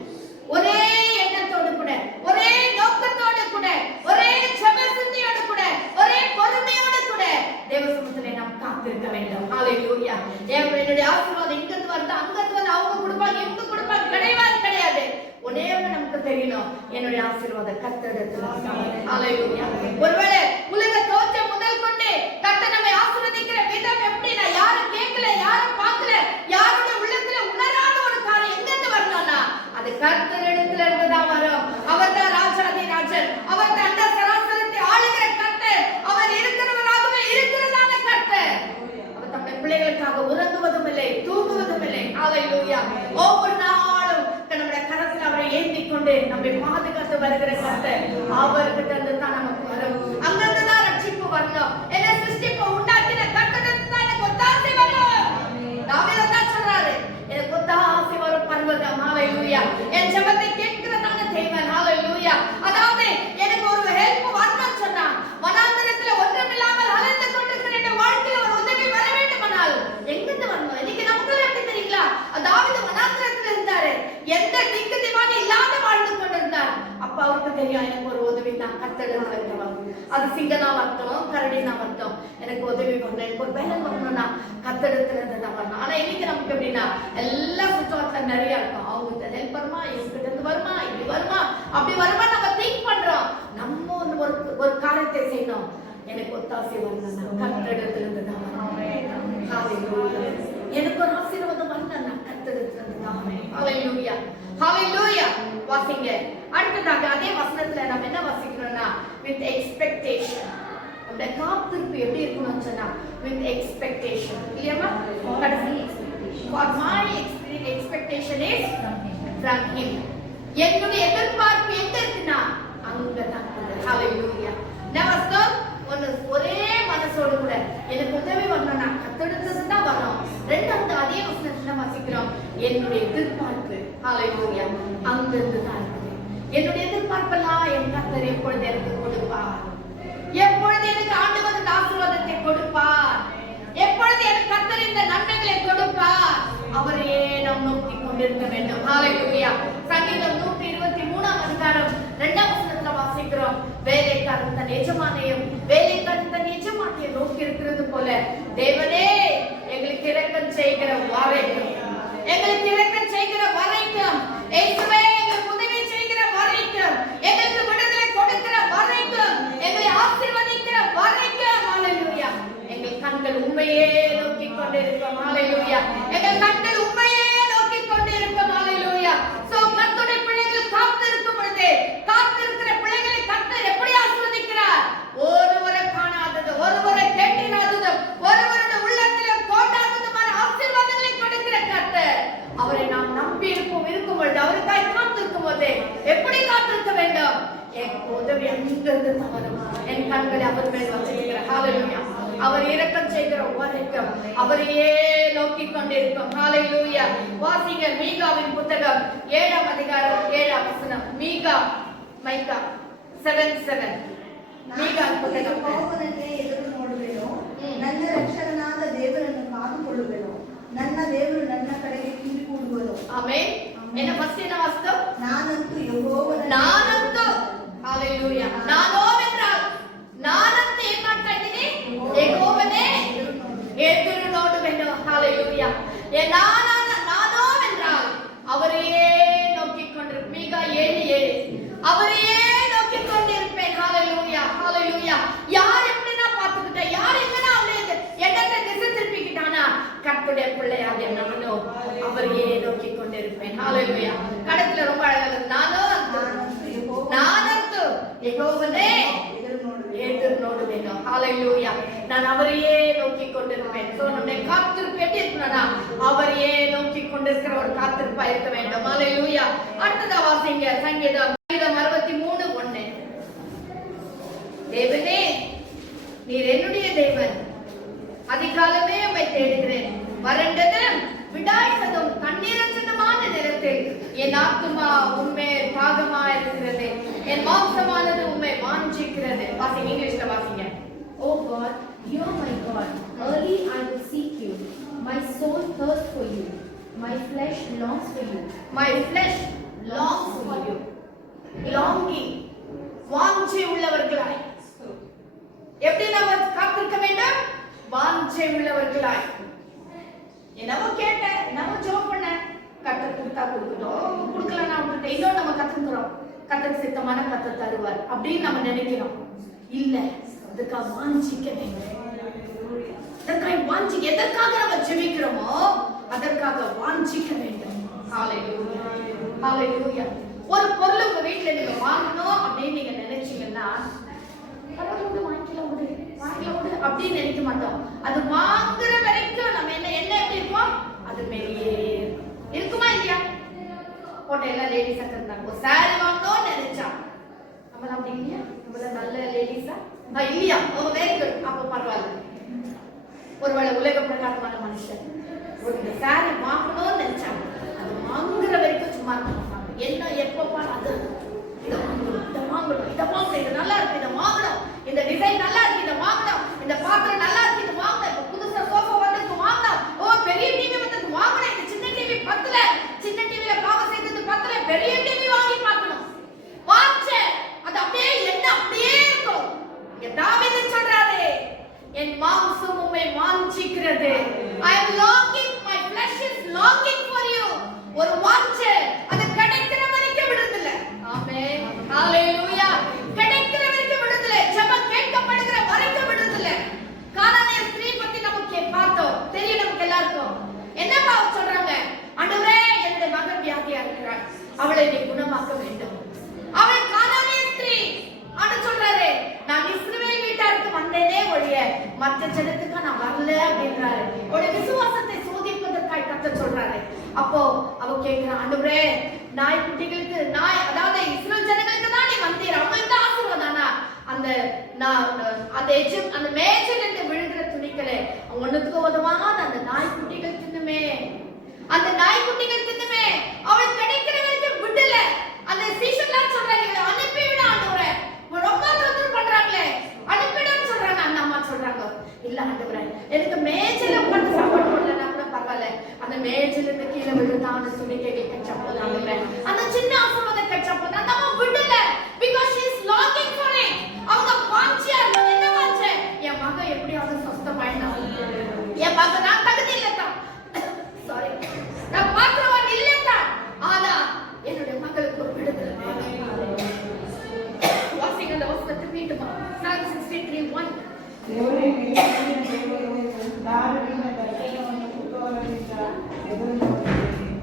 ஒரே எண்ணத்தோடு கூட, ஒரே நோக்கத்தோடு கூட, ஒரே ஜெபசிந்தியோடு கூட, ஒரே பொறுமையோடு கூட தேவசமூகத்திலே நாம் காத்திருக்க வேண்டும். ஹalleluya. என்னுடைய ஆசீர்வாதம் இங்கிருந்து வருது, அங்கிருந்து வந்து அவங்க கொடுப்பாங்க, இவங்க கொடுப்பாங்க கிடையாது. ஒரே ஒன்று நமக்கு தெரியணும், என்னுடைய ஆசீர்வாதம் கர்த்தரிடத்தில். ஹalleluya. ஒருவேளை உலக தோற்றம் முதல் கொண்டு கர்த்தர் நம்மை ஆசீர்வதிக்கிற விதம் எப்படின்னா யாரும் கேட்கல, யாரும் பார்க்கல, யாருடைய உள்ளத்துல உணராத ஒரு காரியம் எங்கிருந்து வரணும்னா அது கர்த்தரிடத்துல இருந்து தான் வரும். அவர் தான் ராஜாதி ராஜன், அவர் தான் அந்த சராசரத்தை ஆளுகிற கர்த்தர், அவர் இருக்கிறவராகவே இருக்கிறதான கர்த்தர். அவர் தம்முடைய பிள்ளைகளுக்காக உறங்குவதும் இல்லை, தூங்குவதும் இல்லை. ஹalleluya. ஒவ்வொரு நாளும் நம்முடைய கரத்தில் அவரை ஏந்தி கொண்டு நம்மை பாதுகாத்து வருகிற கர்த்தர். அவர்கிட்ட இருந்து தான் நமக்கு வரும். அங்கிருந்து தான் ரட்சிப்பு வரணும். என்ன சிருஷ்டிப்பு உண்டாக்கின கர்த்தரிடத்துல தான் எனக்கு ஒத்தாசை வரும். தாவீது தான் சொல்றாரு, எனக்கு ஒத்தாசை வரும் பர்வதம். ஹalleluya. என் ஜெபத்தை கேட்கிறதான தேவன். ஹalleluya. அதாவது எனக்கு ஒரு ஹெல்ப் வரணும்னு சொன்னா வனாந்தரத்துல ஒன்றுமில்லாமல் அலைந்து கொண்டிருக்கிற என் வாழ்க்கையில ஒரு உதவி வர வேண்டுமானால் எங்கிருந்து வரணும்? இன்னைக்கு நமக்கு எப்படி தெரியுங்களா? தாவீது வனாந்தரத்துல இருந்தாரு, எந்த திக்கு திவானி இல்லாத வாழ்ந்து கொண்டிருந்தார். அப்ப அவருக்கு தெரியும் எனக்கு ஒரு உதவி தான் கர்த்தரிடத்துல வரும். அது சிங்கனா வரட்டும், கரடினா வரட்டும், எனக்கு உதவி பண்ணணும், எனக்கு ஒரு வேலை பண்ணணும்னா கர்த்தரிடத்துல இருந்து தான் வரணும். ஆனா இன்னைக்கு நமக்கு எப்படின்னா எல்லா சுற்றுவாரத்துல நிறைய இருக்கும். அவங்க ஹெல்ப் வருமா, இவங்கிட்ட இருந்து வருமா, இப்படி வருமா, அப்படி வருமா நம்ம திங்க் பண்றோம். நம்ம ஒரு காரியத்தை செய்யணும், எனக்கு ஒத்தாசை வரணும், கர்த்தரிடத்துல இருந்து தான் வரணும். ஹalleluya. எனக்கு ஒரு ஆசீர்வாதம் வரணும், கர்த்தரிடத்துல இருந்து தான் வரணும். ஹalleluya. ஹalleluya. வாசிங்க. அடுத்ததாக அதே வசனத்துல நம்ம என்ன வாசிக்கிறோம்னா with expectation. அந்த காத்திருப்பு எப்படி இருக்கணும்னு சொன்னா with expectation. இல்லையாமா? கடைசி for my expectation is from Him. என்னுடைய எதிர்பார்ப்பு எங்க இருக்குன்னா அங்க தான். ஹalleluya. நமஸ்கார். ஒரே மனசோடு கூட எனக்கு உதவி வரணும்னா கர்த்தரிடத்துல தான் வரணும். ரெண்டாவது அதே வசனத்துல வாசிக்கிறோம் என்னுடைய எதிர்பார்ப்பு. ஹalleluya. அங்கிருந்து தான் இருக்குது. என்னுடைய எதிர்பார்ப்பெல்லாம் என் கர்த்தர் எப்பொழுது எனக்கு கொடுப்பார், எப்பொழுது எனக்கு ஆண்டவர் இந்த ஆசீர்வாதத்தை கொடுப்பார், எப்பொழுது எனக்கு கர்த்தர் இந்த நன்மைகளை கொடுப்பார், அவரையே நாம் நோக்கி கொண்டிருக்க வேண்டும். ஹalleluya. சங்கீதம் 123 அதிகாரம் 2ஆம் வசனத்துல வாசிக்கிறோம், வேலைக்காரன் தன் எஜமானையும் வேலைக்காரன் தன் எஜமானியை நோக்கி இருக்கிறது போல தேவனே எங்களுக்கு இரக்கம் செய்கிற வரைக்கும், எங்களுக்கு இரக்கம் செய்கிற வரைக்கும், இயேசுவே எங்களுக்கு உதவி செய்கிற வரைக்கும், எங்களுக்கு விடுதலை கொடுக்கிற வரைக்கும், எங்களை ஆசீர்வதிக்கிற வரைக்கும். ஹalleluya. எங்கள் கண்கள் உண்மையே நோக்கி கொண்டிருக்கும். ஹalleluya. எங்கள் கண்கள் உண்மையே நோக்கி கொண்டிருக்கும். ஹalleluya. சோ கர்த்தருடைய பிள்ளைகள் காத்திருக்கும் பொழுது காத்திருக்கிற பிள்ளைகளை கர்த்தர் எப்படி ஆசீர்வதிக்கிறார்? ஒருவரை காணாதது, ஒருவரை கேட்டிராதது, ஒருவருடைய உள்ளத்திலே கோட்டாததுமான ஆசீர்வாதங்களை கொடுக்கிற கர்த்தர். அவரை நாம் நம்பி இருக்கும் பொழுது அவருக்காய் காத்திருக்கும் போது எப்படி காத்திருக்க வேண்டும்? என் உதவி அங்கிருந்து தவறும். என் கண்களை அவர் மேல் வச்சிருக்கிறார். ஹalleluya. அவர் இரக்கம் செய்கிற வரைக்கும் அவரையே நோக்கி கொண்டிருக்கும். ஹalleluya. வாசிங்க மீகாவின் புத்தகம் 7ஆம் அதிகாரம் 7ஆம் வசனம். மைக்கா 7:7. மீகா புத்தகம். ಯೆಹೋವನನ್ನೇ ಎದುರು ನೋಡುವೆನು, ನನ್ನ ರಕ್ಷಕನಾದ ದೇವರನ್ನು ಕಾದುಕೊಳ್ಳುವೆನು, ನನ್ನ ದೇವರು ನನ್ನ ಕಡೆಗೆ ಕಿವಿಗೊಡುವನು. ಆಮೆನ್. என்ன ஃபர்ஸ்ட் என்ன வாசித்தோம்? ನಾನಂತೂ ಯೆಹೋವನನ್ನು ஹalleluya. நானோவென்றால் நானಂತ ಏನ್ ಮಾಡ್ತಾ ಇದ್ದೀನಿ? ಯೆಹೋವನೇ ಎದುರು ನೋಡುವೆನು. ஹalleluya. நானோவென்றால் பிள்ளையாகிய நானும் அவரையே நோக்கி கொண்டிருப்பேன். ஹalleluya. கடத்துல ரொம்ப அழகா நானಂತೂ யெகோவನೇ எதிர் நோடுவேன். ஹalleluya. நான் அவரையே நோக்கி கொண்டிருப்பேன். சோ நம்முடைய காத்திருப்பு எப்படி இருக்கணும்னா அவரையே நோக்கி கொண்டிருக்கிற ஒரு காத்திருப்பா இருக்க வேண்டும். ஹalleluya. அடுத்ததா வாசிங்க சங்கீதம் 63:1. தேவனே நீர் என்னுடைய தேவன், அதிகாலமே உம்மை தேடுகிறேன். வறண்டதும் விடாய்த்ததும் தண்ணீரற்றதுமான நேரத்தில் என் ஆத்துமா உம்மை பாகமா இருக்கிறது, என் மாம்சமானது உம்மை வாஞ்சிக்கிறது. வாசிங்க, இங்கிலீஷ்ல வாசிங்க. Oh God, you are my God. Early I will seek you. My soul thirsts for you. My flesh longs for you. My flesh longs for you. Longing, வாஞ்சை உள்ளவர்களாய். எப்படி நாம காத்திருக்க வேண்டும்? வாஞ்சை உள்ளவர்களாய். என்னவோ கேட்டேன், என்னவோ ஜெபம் பண்ணேன், கர்த்தர் கொடுத்தா கொடுக்கட்டும், கொடுக்கலன்னா விட்டுட்டேன். இன்னும் நம்ம கத்துக்கிறோம், கர்த்தர் சித்தமான கர்த்தர் தருவார் அப்படின்னு நம்ம நினைக்கிறோம். இல்ல, அதுக்காக வாஞ்சிக்க வேண்டும். எதற்காக நம்ம ஜெபிக்கிறோமோ அதற்காக வாஞ்சிக்க வேண்டும். ஹalleluya, ஹalleluya. ஒரு பொருள் உங்க வீட்டுல நீங்க வாங்கணும் அப்படின்னு நீங்க நினைச்சீங்கன்னா அப்படின்னு நினைக்க மாட்டோம். அது வாங்குற வரைக்கும் நம்ம என்ன எப்படி இருப்போம்? அது மேலேயே இருக்குமா இல்லையா? ஹோட்டல்ல லேடிஸா இருந்தாங்க, ஒரு சாரி வாங்கணும்னு நினைச்சா நம்ம அப்படி இல்லையா? நம்மள நல்ல லேடிஸா இல்லையா? Very good. அப்ப பரவாயில்ல. ஒருவேளை உலக பிரகாரமான மனுஷன் ஒரு சாரி வாங்கணும்னு நினைச்சாங்க, அது வாங்குற வரைக்கும் சும்மா இருக்க மாட்டாங்க. என்ன எப்பப்பா அது இதை வாங்கணும், இதை வாங்கணும், இதை வாங்கணும், இது நல்லா இருக்கு, இதை வாங்கணும், இந்த டிசைன் நல்லா இருக்கு, இதை வாங்கணும், இந்த பாத்திரம் நல்லா இருக்கு, இது வாங்கணும், இப்ப புதுசா சோஃபா வந்து வாங்கணும், ஓ பெரிய டிவி வந்து வாங்கணும், இந்த சின்ன டிவி பத்தல, சின்ன டிவில பாவம் செய்தது பத்தல, பெரிய டிவி வாங்கி பார்க்கணும். வாஞ்சை அது அப்படியே என்ன அப்படியே இருக்கும். தாவீது சொல்றாரு, என் மாம்சம் உம்மை வாஞ்சிக்கிறது. I am longing, my flesh is longing for you. ஒரு வாஞ்சை அது கிடைக்கிற வரைக்கும் விடுதலை. ஆமென், ஹalleluya. கிடைக்கிற வரைக்கும் விடுதலை, ஜெபம் கேட்கப்படுகிற வரைக்கும் விடுதலை. கானானிய ஸ்திரீ பத்தி நமக்கு பார்த்தோம், தெரியும் நமக்கு எல்லாருக்கும். என்னப்பா சொல்றாங்க? ஆண்டவரே என்னுடைய மகன் வியாதியா இருக்கிறார், அவளை நீ குணமாக்க வேண்டும். அவள் கானானிய ஸ்திரீ. ஆண்டவர் சொல்றாரு, நான் இஸ்ரவேல் வீட்டாருக்கு வந்தேனே ஒழிய மற்ற ஜனத்துக்கு நான் வரல அப்படின்றாரு. உடைய விசுவாசத்தை சோதிப்பதற்காய் கர்த்தர் சொல்றாரு. அப்போ அவ கேக்குறா, ஆண்டவரே நாய்க்குட்டிகளுக்கு அதாவது இஸ்ரவேல் ஜனங்களுக்கு தான் நீ வந்தீர், அவங்களுக்கு தான் ஆசீர்வாதானா? அந்த மேஜில் இருந்து விழுகிற துணிகளே ஒண்ணுக்கு உதவாத அந்த நாய்க்குட்டிகள் தின்னுமே, அந்த நாய்க்குட்டிகள் தின்னுமே. அவள் கிடைக்கிற வரைக்கும் விடல. அந்த சீஷன்லாம் சொல்றாங்க, அனுப்பி விட ஆண்டவரே, ரொம்ப தொந்தரவு பண்றாங்களே, அனுப்பிடன்னு சொல்றாங்க. அந்த அம்மா சொல்றாங்க, இல்ல ஆண்டவரே எனக்கு மேஜில உட்கார்ந்து சாப்பாடு போடலன்னா கூட பரவாயில்ல, அந்த மேஜில இருந்து கீழே விழுந்தா அந்த துணிக்கைகள் கச்சா போதும் ஆண்டவரே, அந்த சின்ன ஆசீர்வாதம் கச்சா போதும். அந்த அம்மா விடல, because she is longing for it. அவங்க வாஞ்சியா இருக்காங்க. என்ன வாஞ்சை? என் மகன் எப்படியாவது சொஸ்தமாயிடணும், என் மகன் நான் தகுதி இல்லதான், சாரி நான் பாத்திரவான் இல்லதான், ஆனா என்னுடைய மகளுக்கு ஒரு விடுதலை வேணும். வாசிங்க அந்த வசனத்தை மீண்டுமா. Psalm 63:1. ದೇವರೇ ನಾನು ನಿನ್ನ ದರ್ಶನವನ್ನು ಕುತೂಹಲದಿಂದ ಎದುರು ನೋಡುತ್ತೇನೆ.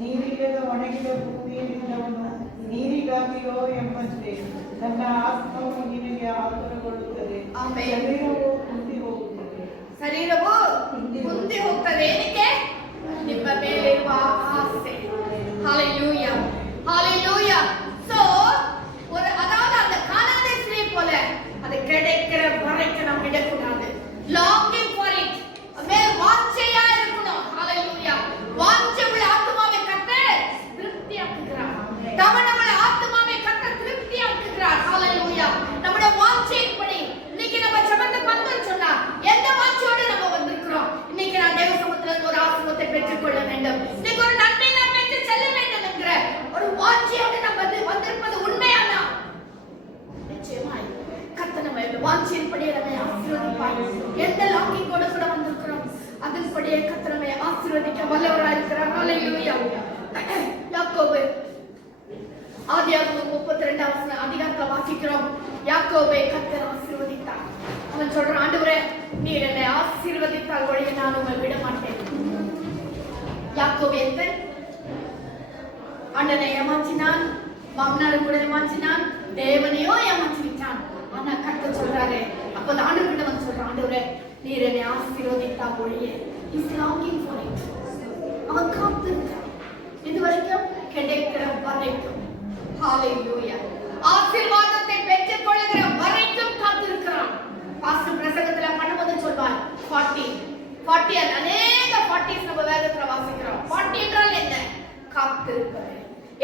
ನೀರಿಲ್ಲದ ಒಣಗಿದ ಭೂಮಿಯಲ್ಲಿದ್ದವನು ನೀರಿಗಾಗಿಯೋ ಎಂಬಂತೆ ನನ್ನ ಆತ್ಮವು ನಿನಗೆ ಆತುರಗೊಳ್ಳುತ್ತದೆ. ಶರೀರವು ಕುಂದಿ ಹೋಗುತ್ತದೆ. ಶರೀರವು ಕುಂದಿ ಹೋಗ್ತದೆ. ಏನಕ್ಕೆ? ನಿಮ್ಮ ಮೇಲೆ ಇರುವ ಆಸೆ. ஹalleluya, ஹalleluya. சோ அதாவது அந்த கானானிய ஸ்திரீ போல அது கிடைக்கிற வரைக்கும் நம்ம விடக்கூடாது. longing for it, வாஞ்சையா இருக்கணும். ஹalleluya. வாஞ்சை உள்ள ஆத்துமாவை கர்த்தர் திருப்தியாக்குகிறார். நம்முடைய ஆத்துமாவை கர்த்தர் திருப்தியாக்குகிறார். ஹalleluya. நம்முடைய வாஞ்சையின்படி இன்னைக்கு நம்ம ஜெபத்துக்கு வந்தோம்னு சொன்னா எந்த வாஞ்சையோட நம்ம வந்திருக்கிறோம்? இன்னைக்கு நான் தேவ சமூகத்துல ஒரு ஆசீர்வாதத்தை பெற்றுக்கொள்ள வேண்டும், இன்னைக்கு ஒரு நன்மை நான் பெற்று செல்ல வேண்டும் என்கிற ஒரு வாஞ்சையோட நம்ம வந்திருப்பது உண்மையானா நிச்சயமாய் கர்த்தர் நம்ம வாஞ்சையின்படி நம்மை ஆசீர்வதிப்பார். எந்த லாங்கிங்கோட கூட வந்திருக்கிறோம் அதன்படியே கர்த்தர் நம்மை ஆசீர்வதிக்க வல்லவராய் இருக்கிறார். ஹalleluya. யாக்கோபு ஆதியாகமம் 32 அதிகாரத்துல வாசிக்கிறோம். யாக்கோபை கர்த்தர் ஆசீர்வதித்தார். அவன் சொல்றான், ஆண்டவரே நீர் என்னை ஆசீர்வதித்தால் ஒழிய நான் உம்மை விட மாட்டேன். யாக்கோபு எத்தன் அண்ணனை ஏமாற்றினான், மாமனாரை கூட ஏமாற்றினான், தேவனையோ ஏமாற்றி விட்டான். ஆனா கர்த்தர் சொல்றாரு, அப்ப ஆண்டவர்கிட்ட வந்து சொல்றான், ஆண்டவரே நீர் என்னை ஆசீர்வதித்தா ஒழிய இஸ் லாங்கிங் ஃபார் இட். அவன் காத்திருக்கான் இது வரைக்கும் கிடைக்கிற வரைக்கும். ஹalleluya. ஆசீர்வாதத்தை பெற்றுக் கொள்ளுகிற வரைக்கும் காத்திருக்கிறான். பாஸ்டர் பிரசங்கத்துல பண்ணும்போது சொல்வார் 40 அநேக 40s நம்ம வேதத்துல வாசிக்கிறோம். 40 என்றால் என்ன? காத்திருப்பது.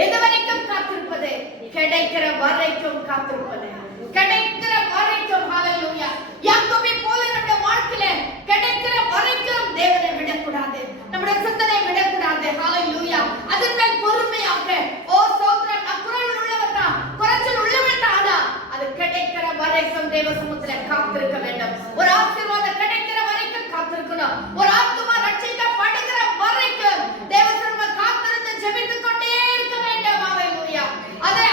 எது வரைக்கும் காத்திருப்பது? கிடைக்கிற வரைக்கும் காத்திருப்பது. கிடைக்கிற வரைக்கும். ஹalleluya. யாக்கோபை போல நம்முடைய வாழ்க்கையில கிடைக்கிற வரைக்கும் தேவனை விடக்கூடாது, நம்முடைய சிந்தனை விடக்கூடாது. ஹalleluya. அதனால் பொறுமையாக ஓ ஸ்தோத்திரம், நான் குறைவு உள்ளவன் தான், குறைச்சல் உள்ளவன் தான், ஆனா அது கிடைக்கிற வரைக்கும் தேவ சமூகத்துல காத்திருக்க வேண்டும். ஒரு ஆசீர்வாதம் கிடைக்கிற வரைக்கும் காத்திருக்கணும். ஒரு ஆத்துமா ரட்சிக்கப்படுகிற வரைக்கும் தேவ சமூகத்துல காத்திருந்து ஜெபித்துக் கொண்டே இருக்க வேண்டும். ஹalleluya. அதை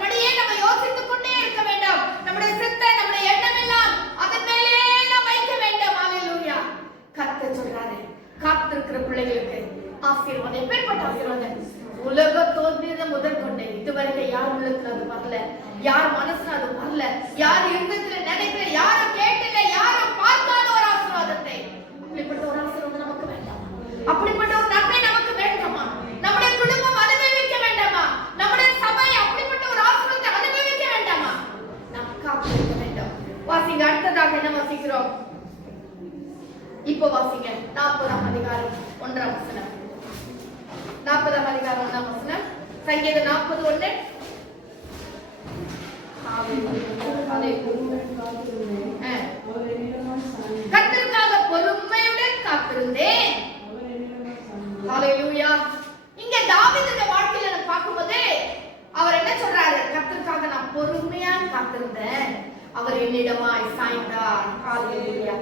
படியே நம்ம யோசித்துக் கொண்டே இருக்க வேண்டும். நம்முடைய சிந்தை, நம்முடைய எண்ணம் எல்லாம் அதன் மேலே நாம் வைக்க வேண்டும். ஹalleluya. கர்த்தர் சொல்றாரு, காத்திருக்கிற பிள்ளைகளுக்கு ஆசீர்வாதம். எப்பேற்பட்ட ஆசீர்வாதம்? உலக தோன்றியது முதல் கொண்டே இதுவரைக்கும் யார் உள்ளத்துல அது வரல, யார் மனசுல அது வரல, யார் இருந்ததுல நினைக்கல, யாரும் கேட்டல, யாரும் பார்க்காத ஒரு ஆசீர்வாதத்தை. அப்படிப்பட்ட ஒரு ஆசீர்வாதம் நமக்கு வேண்டாமா? அப்படிப்பட்ட ஒரு நன்மை நமக்கு வேண்டாமா? நம்முடைய குடும்பம் அனுபவிக்க வேண்டாமா? நம்முடைய சபை அப்படிப்பட்ட ஒரு ஆசீர்வாதத்தை அனுபவிக்க வேண்டாமா? நாம் காத்திருக்க வேண்டும். வாசிங்க, அடுத்ததாக என்ன வாசிக்கிறோம்? இப்போ வாசிங்க 40ஆம் அதிகாரம் 1ஆம் வசனம். 40ஆம் அதிகாரம் 1ஆம் வசனம். சங்கீதம் 40:1. கர்த்தருக்காக பொறுமையுடன் காத்திருந்தேன். ஹalleluya. இங்க தாவீதுடைய வாழ்க்கையில நம்ம பார்க்கும்போது அவர் என்ன சொல்றாரு? கர்த்தருக்காக நான் பொறுமையா காத்திருந்தேன், அவர் என்னிடமாய் சாய்ந்தார். ஹalleluya.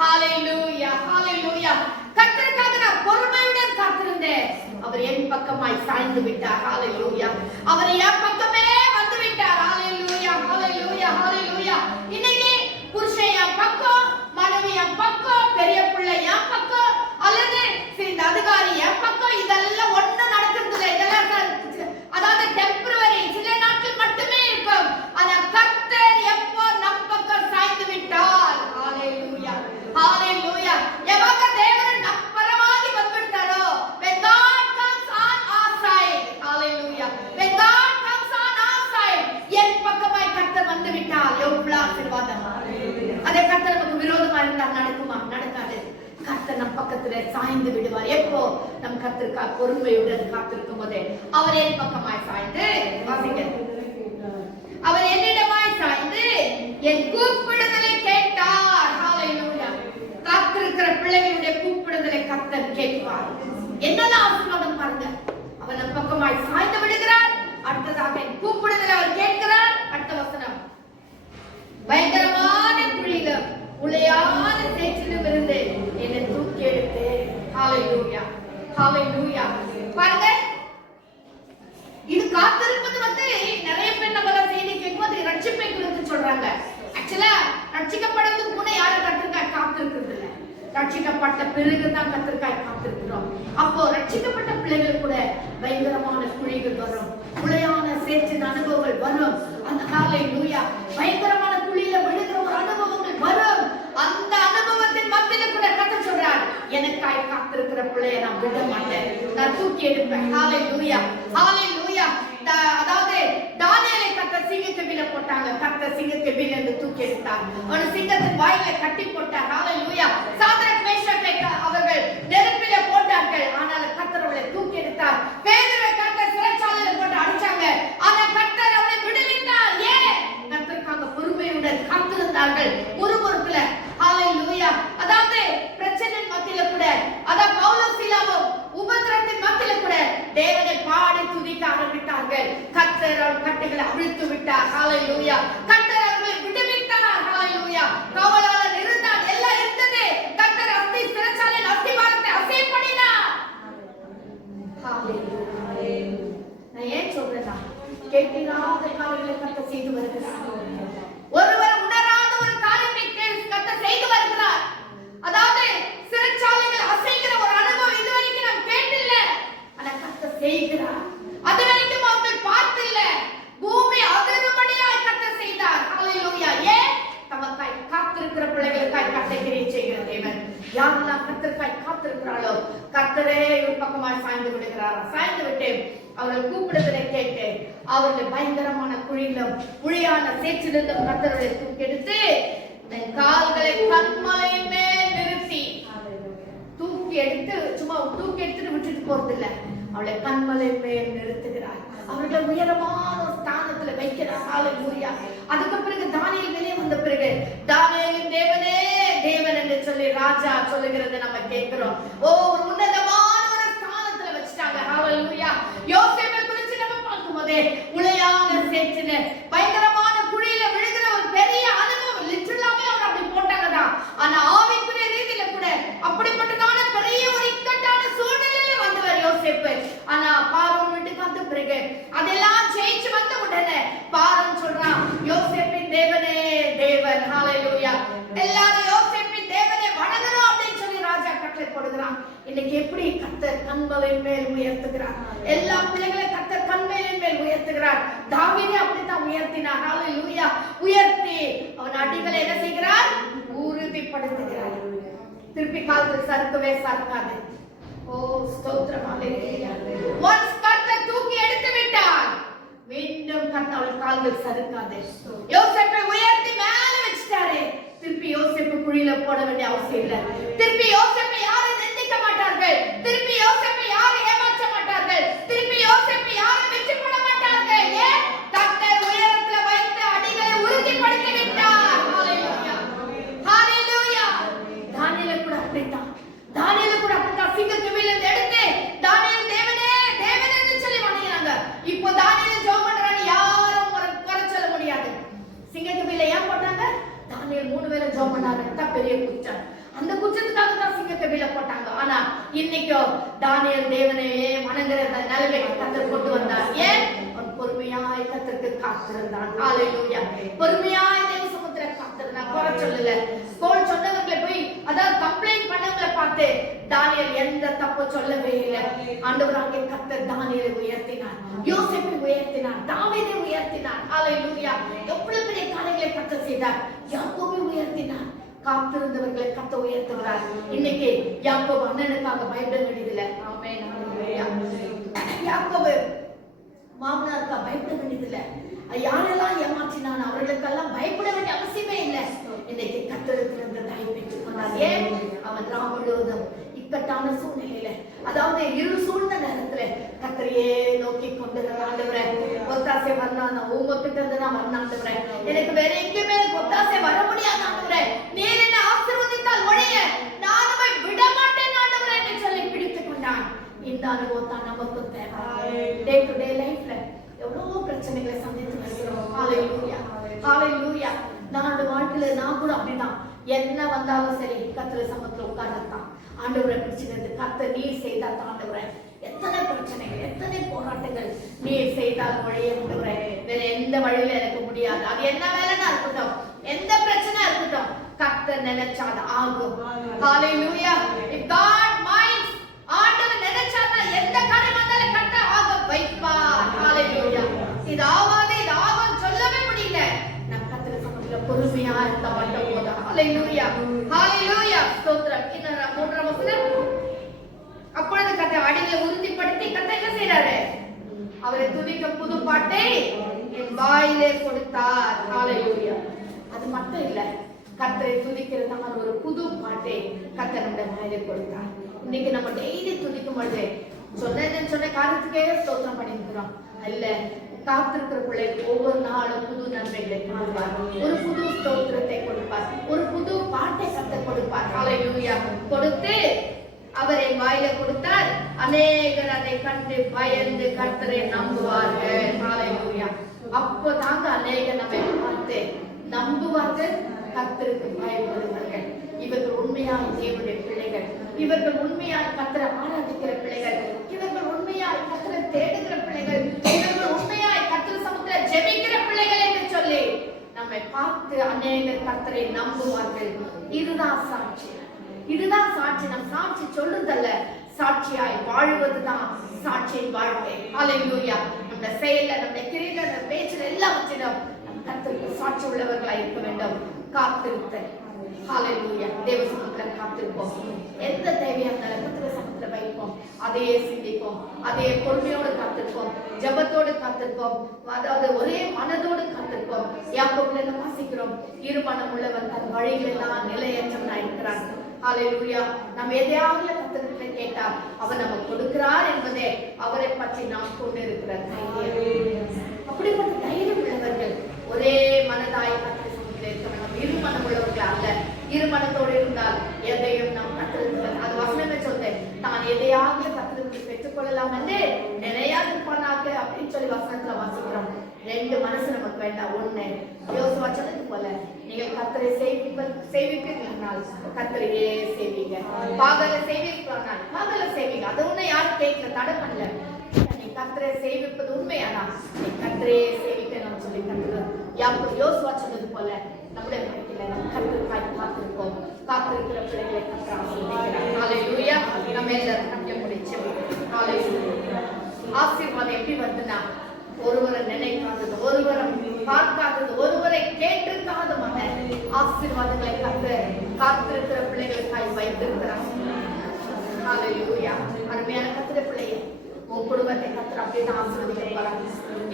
ஹalleluya. ஹalleluya. கர்த்தருக்காக நான் பொறுமையுடன் காத்திருந்தேன், அவர் என் பக்கமாய் சாய்ந்து விட்டார். ஹalleluya. அவர் என் பக்கமே வந்து விட்டார். ஹalleluya. ஹalleluya. ஹalleluya. இன்னைக்கு புருஷன் என் பக்கம், மனைவி என் பக்கம், பெரிய பிள்ளை என் பக்கம், அல்லது இந்த அதிகாரி என் பக்கம், இதெல்லாம் ஒண்ணும் நடக்கிறது இல்லை. இதெல்லாம் அதாவது டெம்பரரி, சில நாட்கள் மட்டுமே இருக்கும். ஆனா கர்த்தர் எப்போ நம் பக்கம் சாய்ந்து விட்டார். ஹalleluya. ஹalleluya. எவங்க தேவன் நம் பரமாகி வந்துட்டாரோ, when God comes on our side. Hallelujah. when God comes on our side, என் பக்கமாய் கர்த்தர் வந்து விட்டார். எவ்வளவு ஆசீர்வாதம். அதே கர்த்தர் நமக்கு விரோதமா இருந்தால் நடக்குமா? நடக்காது. கர்த்தர் நம் பக்கத்துல சாய்ந்து விடுவார். எப்போ? நம் கர்த்தருக்காக பொறுமையுடன் காத்திருக்கும் போதே அவர் என் பக்கமாய் சாய்ந்து, வாசிங்க, அவர் என்னிடமாய் சாய்ந்து என் கூப்பிடுதலை கேட்டார். ஹalleluya. காத்திருக்கிற பிள்ளைகளுடைய கூப்பிடுதலை கர்த்தர் கேட்பார். என்னதான் ஆசீர்வாதம் பாருங்க. அவர் நம் பக்கமாய் சாய்ந்து விடுகிறார். அடுத்ததாக என் கூப்பிடுதலை அவர் கேட்கிறார். அடுத்த வசனம், பயங்கரமான குழியிலும் உளையான சேற்றிலும் இருந்து என்னை தூக்கி எடுத்து. ஹalleluya. ஹalleluya. பாருங்க, இது காத்திருப்பது நிறைய பேர் நம்ம செய்தி கேட்கும்போது ரட்சிப்பை குறித்து சொல்றாங்க. ஆக்சுவலா ரட்சிக்கப்படுறதுக்கு முன்னே யாரும் கர்த்தருக்காய் காத்திருக்கிறது இல்லை. ரட்சிக்கப்பட்ட பிறகுதான் கர்த்தருக்காய் காத்திருக்கிறோம். அப்போ ரட்சிக்கப்பட்ட பிள்ளைகள் கூட பயங்கரமான குழிகள் வரும், உளையான சேற்றின் அனுபவங்கள் வரும். அந்த ஹalleluya. பயங்கரமான குழியில விழுகிற ஒரு அனுபவங்கள் வரும். அந்த அனுபவத்தின் மத்தியில கூட கர்த்தர் சொல்றார், எனக்காய் காத்திருக்கிற பிள்ளையை நான் விட மாட்டேன், நான் தூக்கி எடுப்பேன். ஹalleluya. ஹalleluya. அதாவது தானியேலை கர்த்தர் சிங்கக்கெபில போட்டாங்க. கர்த்தர் சிங்கக்கெபில இருந்து தூக்கி எடுத்தார். ஒரு சிங்கத்தின் வாயில கட்டி போட்டார். ஹalleluya. சாத்ராக் மேஷாக்கை அவர்கள் நெருப்பில போட்டார்கள். ஆனால் கர்த்தர் அவளை தூக்கி எடுத்தார். பேதுருவை கர்த்தர் சிறைச்சாலையில போட்டு அடிச்சாங்க. ஆனா கர்த்தர் அவளை விடுவித்தார். ஏன்? கர்த்தருக்காக பொறுமையுடன் காத்திருந்தார்கள். முறுமுறுப்புல. ஹalleluya. அதாவது பிரச்சனையின் மத்தியில கூட, அதாவது பவுலும் சீலாவும் உபத்திரத்தின் மத்தியில கூட தேவனை பாடி துதிக்க ஆரம்பித்தார்கள். கர்த்தர் அவர்கள் கட்டுகளை அவிழ்த்து விட்டார். ஹalleluya. கர்த்தர் அவர்களை விடுவித்தார். ஹalleluya. காவலாளர் இருந்தார், எல்லாம் இருந்தது. கர்த்தர் அஸ்தி சிறைச்சாலையின் அஸ்திவாரத்தை அசைப்படினார். ஹalleluya. நான் ஏன் சொல்றேன்னா, கேட்காத காரியங்களை கர்த்தர் செய்து வருகிறார். ஒருவர் உணராத ஒரு காரியத்தை கர்த்தர் செய்து வருகிறார். அதாவது சிறைச்சாலைகள் அசைக்கிற ஒரு அனுபவம் இதுவரைக்கும் நாம் கேட்டில்லை. சாய்ந்திருக்கிறாரா, சாய்ந்து விட்டு அவர்கள் கூப்பிடுவதை கேட்டு அவர்கள் பயங்கரமான குழியிலும் குழியான சேற்றிலிருந்தும் கர்த்தர்களை தூக்கெடுத்து தன் கால்களை கன்மலையின் மேல் நிறுத்தி, தூக்கி எடுத்து சும்மா தூக்கி எடுத்துட்டு விட்டுட்டு போறது இல்ல, அவளை கன்மலை மேல் நிறுத்துகிறார். அவர்களை உயரமான ஒரு ஸ்தானத்துல வைக்கிறார். ஹல்லேலூயா. அதுக்கு பிறகு தானியேல் வெளியே வந்த பிறகு தானியேலின் தேவனே தேவன் என்று சொல்லி ராஜா சொல்லுகிறதை நம்ம கேட்கிறோம். ஒரு உன்னதமான ஒரு ஸ்தானத்துல வச்சுட்டாங்க. ஹல்லேலூயா. யோசேப்பை குறித்து நம்ம பார்க்கும்போது உளையான சேற்றின பயங்கரமான குழியில விழுகிற ஒரு பெரிய அனுபவம், லிட்டரலாவே அவர் அப்படி போட்டாங்கதான். ஆனா ஆவிக்குரிய ரீதியில கூட அப்படிப்பட்டதான பெரிய ஒரு இக்கட்டான சூழ்நிலையில வந்தவர் யோசேப்பு. ஆனா பார்வோன் வீட்டுக்கு வந்த பிறகு அதெல்லாம் ஜெயிச்சு வந்த உடனே பார்வோன் சொல்றான், யோசேப்பின் தேவனே தேவன். ஹல்லேலூயா. எல்லாரும் யோசேப்பின் தேவனை வணங்கணும் அப்படின்னு சொல்லி ராஜா கட்டளை போடுகிறான். இன்னைக்கு எப்படி கர்த்தர் கன்மலையின் மேல் உயர்த்துகிறார். எல்லா பிள்ளைகளையும் கர்த்தர் கன்மலையின் மேல் உயர்த்துகிறார். தாவீதை அப்படித்தான் உயர்த்தினார். ஹல்லேலூயா. உயர்த்தி அவன் அடிகளை என்ன செய்கிறார்? உறுதிப்படுத்துகிறார். திருப்பி கால்கள் சறுக்கவே சறுக்காது. ஓ ஸ்தோத்திரம். ஹல்லேலூயா. ஒன்ஸ் கர்த்தர் தூக்கி எடுத்து விட்டார், மீண்டும் கர்த்தர் அவள் கால்கள் சறுக்காது. யோசேப்பை உயர்த்தி மேல வச்சிட்டாரு. திருப்பி யோசேப்பு குழியில போட வேண்டிய அவசியம் இல்லை. திருப்பி யோசேப்பை யாரும் நிந்திக்க மாட்டார்கள். திருப்பி யோசேப்பை யாரும் ஏமாற்ற மாட்டார்கள். திருப்பி யோசேப்பை யாரும் வெற்றி கொள்ள மாட்டார்கள். ஏன்? கர்த்தர் உயரத்துல வைத்த அடிகளை உறுதிப்படுத்தி விட்டார். ஹல்லேலூயா. ஹல்லேலூயா. தானியேலை கூட அப்படித்தான். தானியேலை கூட அப்படித்தான். சிங்கக்கவியில எடுத்து தானியேல் தேவனே தேவனே என்று சொல்லி வணங்கினாங்க. இப்போ தானியேல் ஜெபம் பண்றான்னு யாரும் குறை சொல்ல முடியாது. சிங்கக்கவியில ஏன் போட்டாங்க? தானியேல் 3 வேளை ஜெபம் பண்ணாருன்னா பெரிய குற்றம். அந்த குற்றத்துக்காக தான் சிங்கக்கவியில போட்டாங்க. ஆனா இன்னைக்கோ தானியேல் தேவனையே வணங்குற நிலைமைக்கு கர்த்தர் கொண்டு வந்தார். ஏன்? அவன் பொறுமையாய் கர்த்தருக்கு காத்திருந்தான். ஹல்லேலூயா. பொறுமையாய் தேவ சமுத்திர காத்திருந்தான். குறை சொல்லல. கோல் சொன்னவங்களை போய் அதாவது கம்ப்ளைண்ட் பண்ணவங்களை பார்த்து தானியேல் எந்த தப்பு சொல்லவே இல்லை. ஆண்டவர் அங்கே கர்த்தர் தானியேலை உயர்த்தினார், யோசேப்பை உயர்த்தினார், தாவீதை உயர்த்தினார். ஹல்லேலூயா. எவ்வளவு பெரிய காரியங்களை கர்த்தர் செய்தார். யாக்கோபை உயர்த்தினார். காத்திருந்தவர்களை கர்த்தர் உயர்த்துகிறார். இன்னைக்கு யாக்கோபு அண்ணனுக்காக பயப்பட வேண்டியதில்லை. ஆமென். ஹல்லேலூயா. யாக்கோபு மாமனாருக்கா பயப்பட வேண்டியதில்லை. யாரெல்லாம் ஏமாற்றினான் அவர்களுக்கெல்லாம் பயப்பட வேண்டிய அவசியமே இல்லை. இன்னைக்கு கர்த்தரிடத்திலிருந்து தயவு பெற்றுக் கொண்டார். ஏன்? அவன் ராம் முழுவதும் இக்கட்டான சூழ்நிலையில, அதாவது இருள் சூழ்ந்த நேரத்துல கர்த்தரையே நோக்கி கொண்டிருந்த ஆண்டவரே ஒத்தாசை வரணும், உங்ககிட்ட இருந்து நான் வரணும் ஆண்டவரே, எனக்கு வேற எங்கேயுமே ஒத்தாசை வர முடியாது ஆண்டவரே, நீர் என்னை ஆசீர்வதித்தால் ஒழிய நான் உம்மை விட மாட்டேன் ஆண்டவரே என்று சொல்லி பிடித்துக் கொண்டான். இந்த அனுபவம் தான் நமக்கு தேவை. டே டு டே லைஃப்ல எவ்வளவு பிரச்சனைகளை சந்தித்து வருகிறோம். ஹல்லேலூயா. ஹல்லேலூயா. நான் அந்த வாழ்க்கையில நான் கூட அப்படிதான். என்ன வந்தாலும் சரி கர்த்தர் சமத்துல உட்கார்ந்துட்டான். ஆண்டவரை பிடிச்சிருந்து கர்த்தர் நீர் செய்தால் ஆண்டவரே, எத்தனை பிரச்சனைகள் எத்தனை போராட்டங்கள் நீர் செய்தால் ஒழிய ஆண்டவரே வேற எந்த வழியில எனக்கு முடியாது. அது என்ன வேலைன்னா இருக்கட்டும், எந்த பிரச்சனை இருக்கட்டும், கர்த்தர் நினைச்சாது ஆகும். ஹல்லேலூயா. If God minds, ஆண்டவர் நினைச்சாதான் எந்த காரியம் வந்தாலும் கர்த்தர் ஆக வைப்பார். ஹல்லேலூயா. இது ஆவாது இது ஆகும் சொல்லவே முடியல. நம்ம கர்த்தர் சமத்துல பொறுமையா இருந்த மட்டும் போதும். ஹல்லேலூயா. ஹல்லேலூயா. ஸ்தோத்திரம். இன்னொரு 3ஆம் வசனம். அப்பொழுது கர்த்தர் அடிகளை உறுதிப்படுத்தி கர்த்தர் என்ன செய்றாரு? அவரை துதிக்கும் புது பாட்டை என் வாயிலே கொடுத்தார். ஹல்லேலூயா. அது மட்டும் இல்ல, கர்த்தரை துதிக்கிறதான ஒரு புது பாட்டை கர்த்தர் நம்முடைய வாயிலே கொடுத்தார். இன்னைக்கு நம்ம டெய்லி துதிக்கும் பொழுது சொன்ன காரியத்துக்கே ஸ்தோத்திரம் பண்ணிருக்கிறோம். இல்ல, காத்திருக்கிற பிள்ளைக்கு ஒவ்வொரு நாளும் புது நன்மைகளை கொடுப்பார், ஒரு புது ஸ்தோத்திரத்தை கொடுப்பார், ஒரு புது பாட்டை கர்த்தர் கொடுப்பார். ஹல்லேலூயா. கொடுத்து அவரை வாயில கொடுத்தார். அநேகர் அதை கண்டு பயந்து கர்த்தரை நம்புவார்கள். ஹல்லேலூயா. அப்போதாங்க அநேகர் நம்மை பார்த்து நம்புவார்கள், கர்த்தருக்கு பயப்படுவார்கள். இவர்கள் உண்மையாய் தேவனுடைய பிள்ளைகள், இவர்கள் உண்மையாய் கர்த்தரை ஆராதிக்கிற பிள்ளைகள், இவர்கள் உண்மையாய் கர்த்தரை தேடுகிற பிள்ளைகள், இவர்கள் உண்மையாய் கர்த்தர் சமூகத்தில் ஜெபிக்கிற பிள்ளைகள் என்று சொல்லி நம்மை பார்த்து அநேகர் கர்த்தரை நம்புவார்கள். இதுதான் சாட்சி. இதுதான் சாட்சி. நம் சாட்சி சொல்லுதல்ல, சாட்சியாய் வாழ்வதுதான் சாட்சியின் வாழ்க்கை. ஹல்லேலூயா. நம்ம செயல்ல, நம்ம கிரியையில, நம்ம பேச்சுல எல்லாவற்றிலும் நம் கர்த்தருக்கு சாட்சி உள்ளவர்களாய் இருக்க வேண்டும். காத்திருத்தல், ஹalleluya. தேவ சமூகத்துல காத்திருப்போம். எந்த தேவையா இருந்தாலும் கர்த்தர் சமூகத்துல வைப்போம். அதையே சிந்திப்போம். அதையே பொறுமையோடு காத்திருப்போம். ஜெபத்தோடு காத்திருப்போம். அதாவது ஒரே மனதோடு காத்திருப்போம். யாக்கோபுல நம்ம வாசிக்கிறோம், இருமனம் உள்ளவன் தன் வழிகளெல்லாம் நிலையற்றவனாய் இருக்கிறான். ஹalleluya. நம்ம எதையாவது கர்த்தரிடத்துல கேட்டால் அவர் நமக்கு கொடுக்கிறார் என்பதே அவரை பற்றி நாம் கொண்டிருக்கிற தைரியம். அப்படிப்பட்ட தைரியம் உள்ளவர்கள் ஒரே மனதாய் கர்த்தர் சமூகத்தில் இருக்க வேண்டும். இருமனம் உள்ளவர்கள் அல்ல. இருமனத்தோடு இருந்தால் எதையும் நாம் கர்த்தரிடத்தில், அது வசனமே சொல்றேன், தான் எதையாவது கர்த்தரிடத்தில் பெற்றுக்கொள்ளலாம் என்று நினையாதிருப்பானாக அப்படின்னு சொல்லி வசனத்துல வாசிக்கிறோம். ரெண்டு மனசு நமக்கு வேண்டாம். ஒண்ணு யோசுவா சொன்னது போல, நீங்கள் கர்த்தரை சேவிப்பீர்கள், கர்த்தரையே சேவிங்க. பாகல சேவிப்பானால் பாகல சேவிங்க. அது ஒண்ணு யாரும் கேட்கல, தடை பண்ணல. நீ கர்த்தரை சேவிப்பது உண்மையானா நீ கர்த்தரையே சேவிக்கணும்னு சொல்லி கர்த்தர் யோசுவா சொன்னது போல நம்முடைய வாழ்க்கையில நம்ம கர்த்தருக்காய் காத்திருப்போம். காத்திருக்கிற பிள்ளைகளை கர்த்தர் ஆசீர்வதிக்கிறார். ஹalleluya. நம்ம எல்லாரும் கண்ணை மூடி ஜெபிப்போம். ஹalleluya. ஆசீர்வாதம் எப்படி வருதுன்னா, ஒருவரை நினைக்காதது, ஒருவரை பார்க்காதது, ஒருவரை கேட்டிருக்காதமான ஆசீர்வாதங்களை காத்திருக்கிற பிள்ளைகளுக்காய் வைத்திருக்கிறார். ஹalleluya. அருமையான கர்த்தருடைய பிள்ளையே, உன் குடும்பத்தை கர்த்தர் அப்படிதான் ஆசீர்வதிக்க போறார்.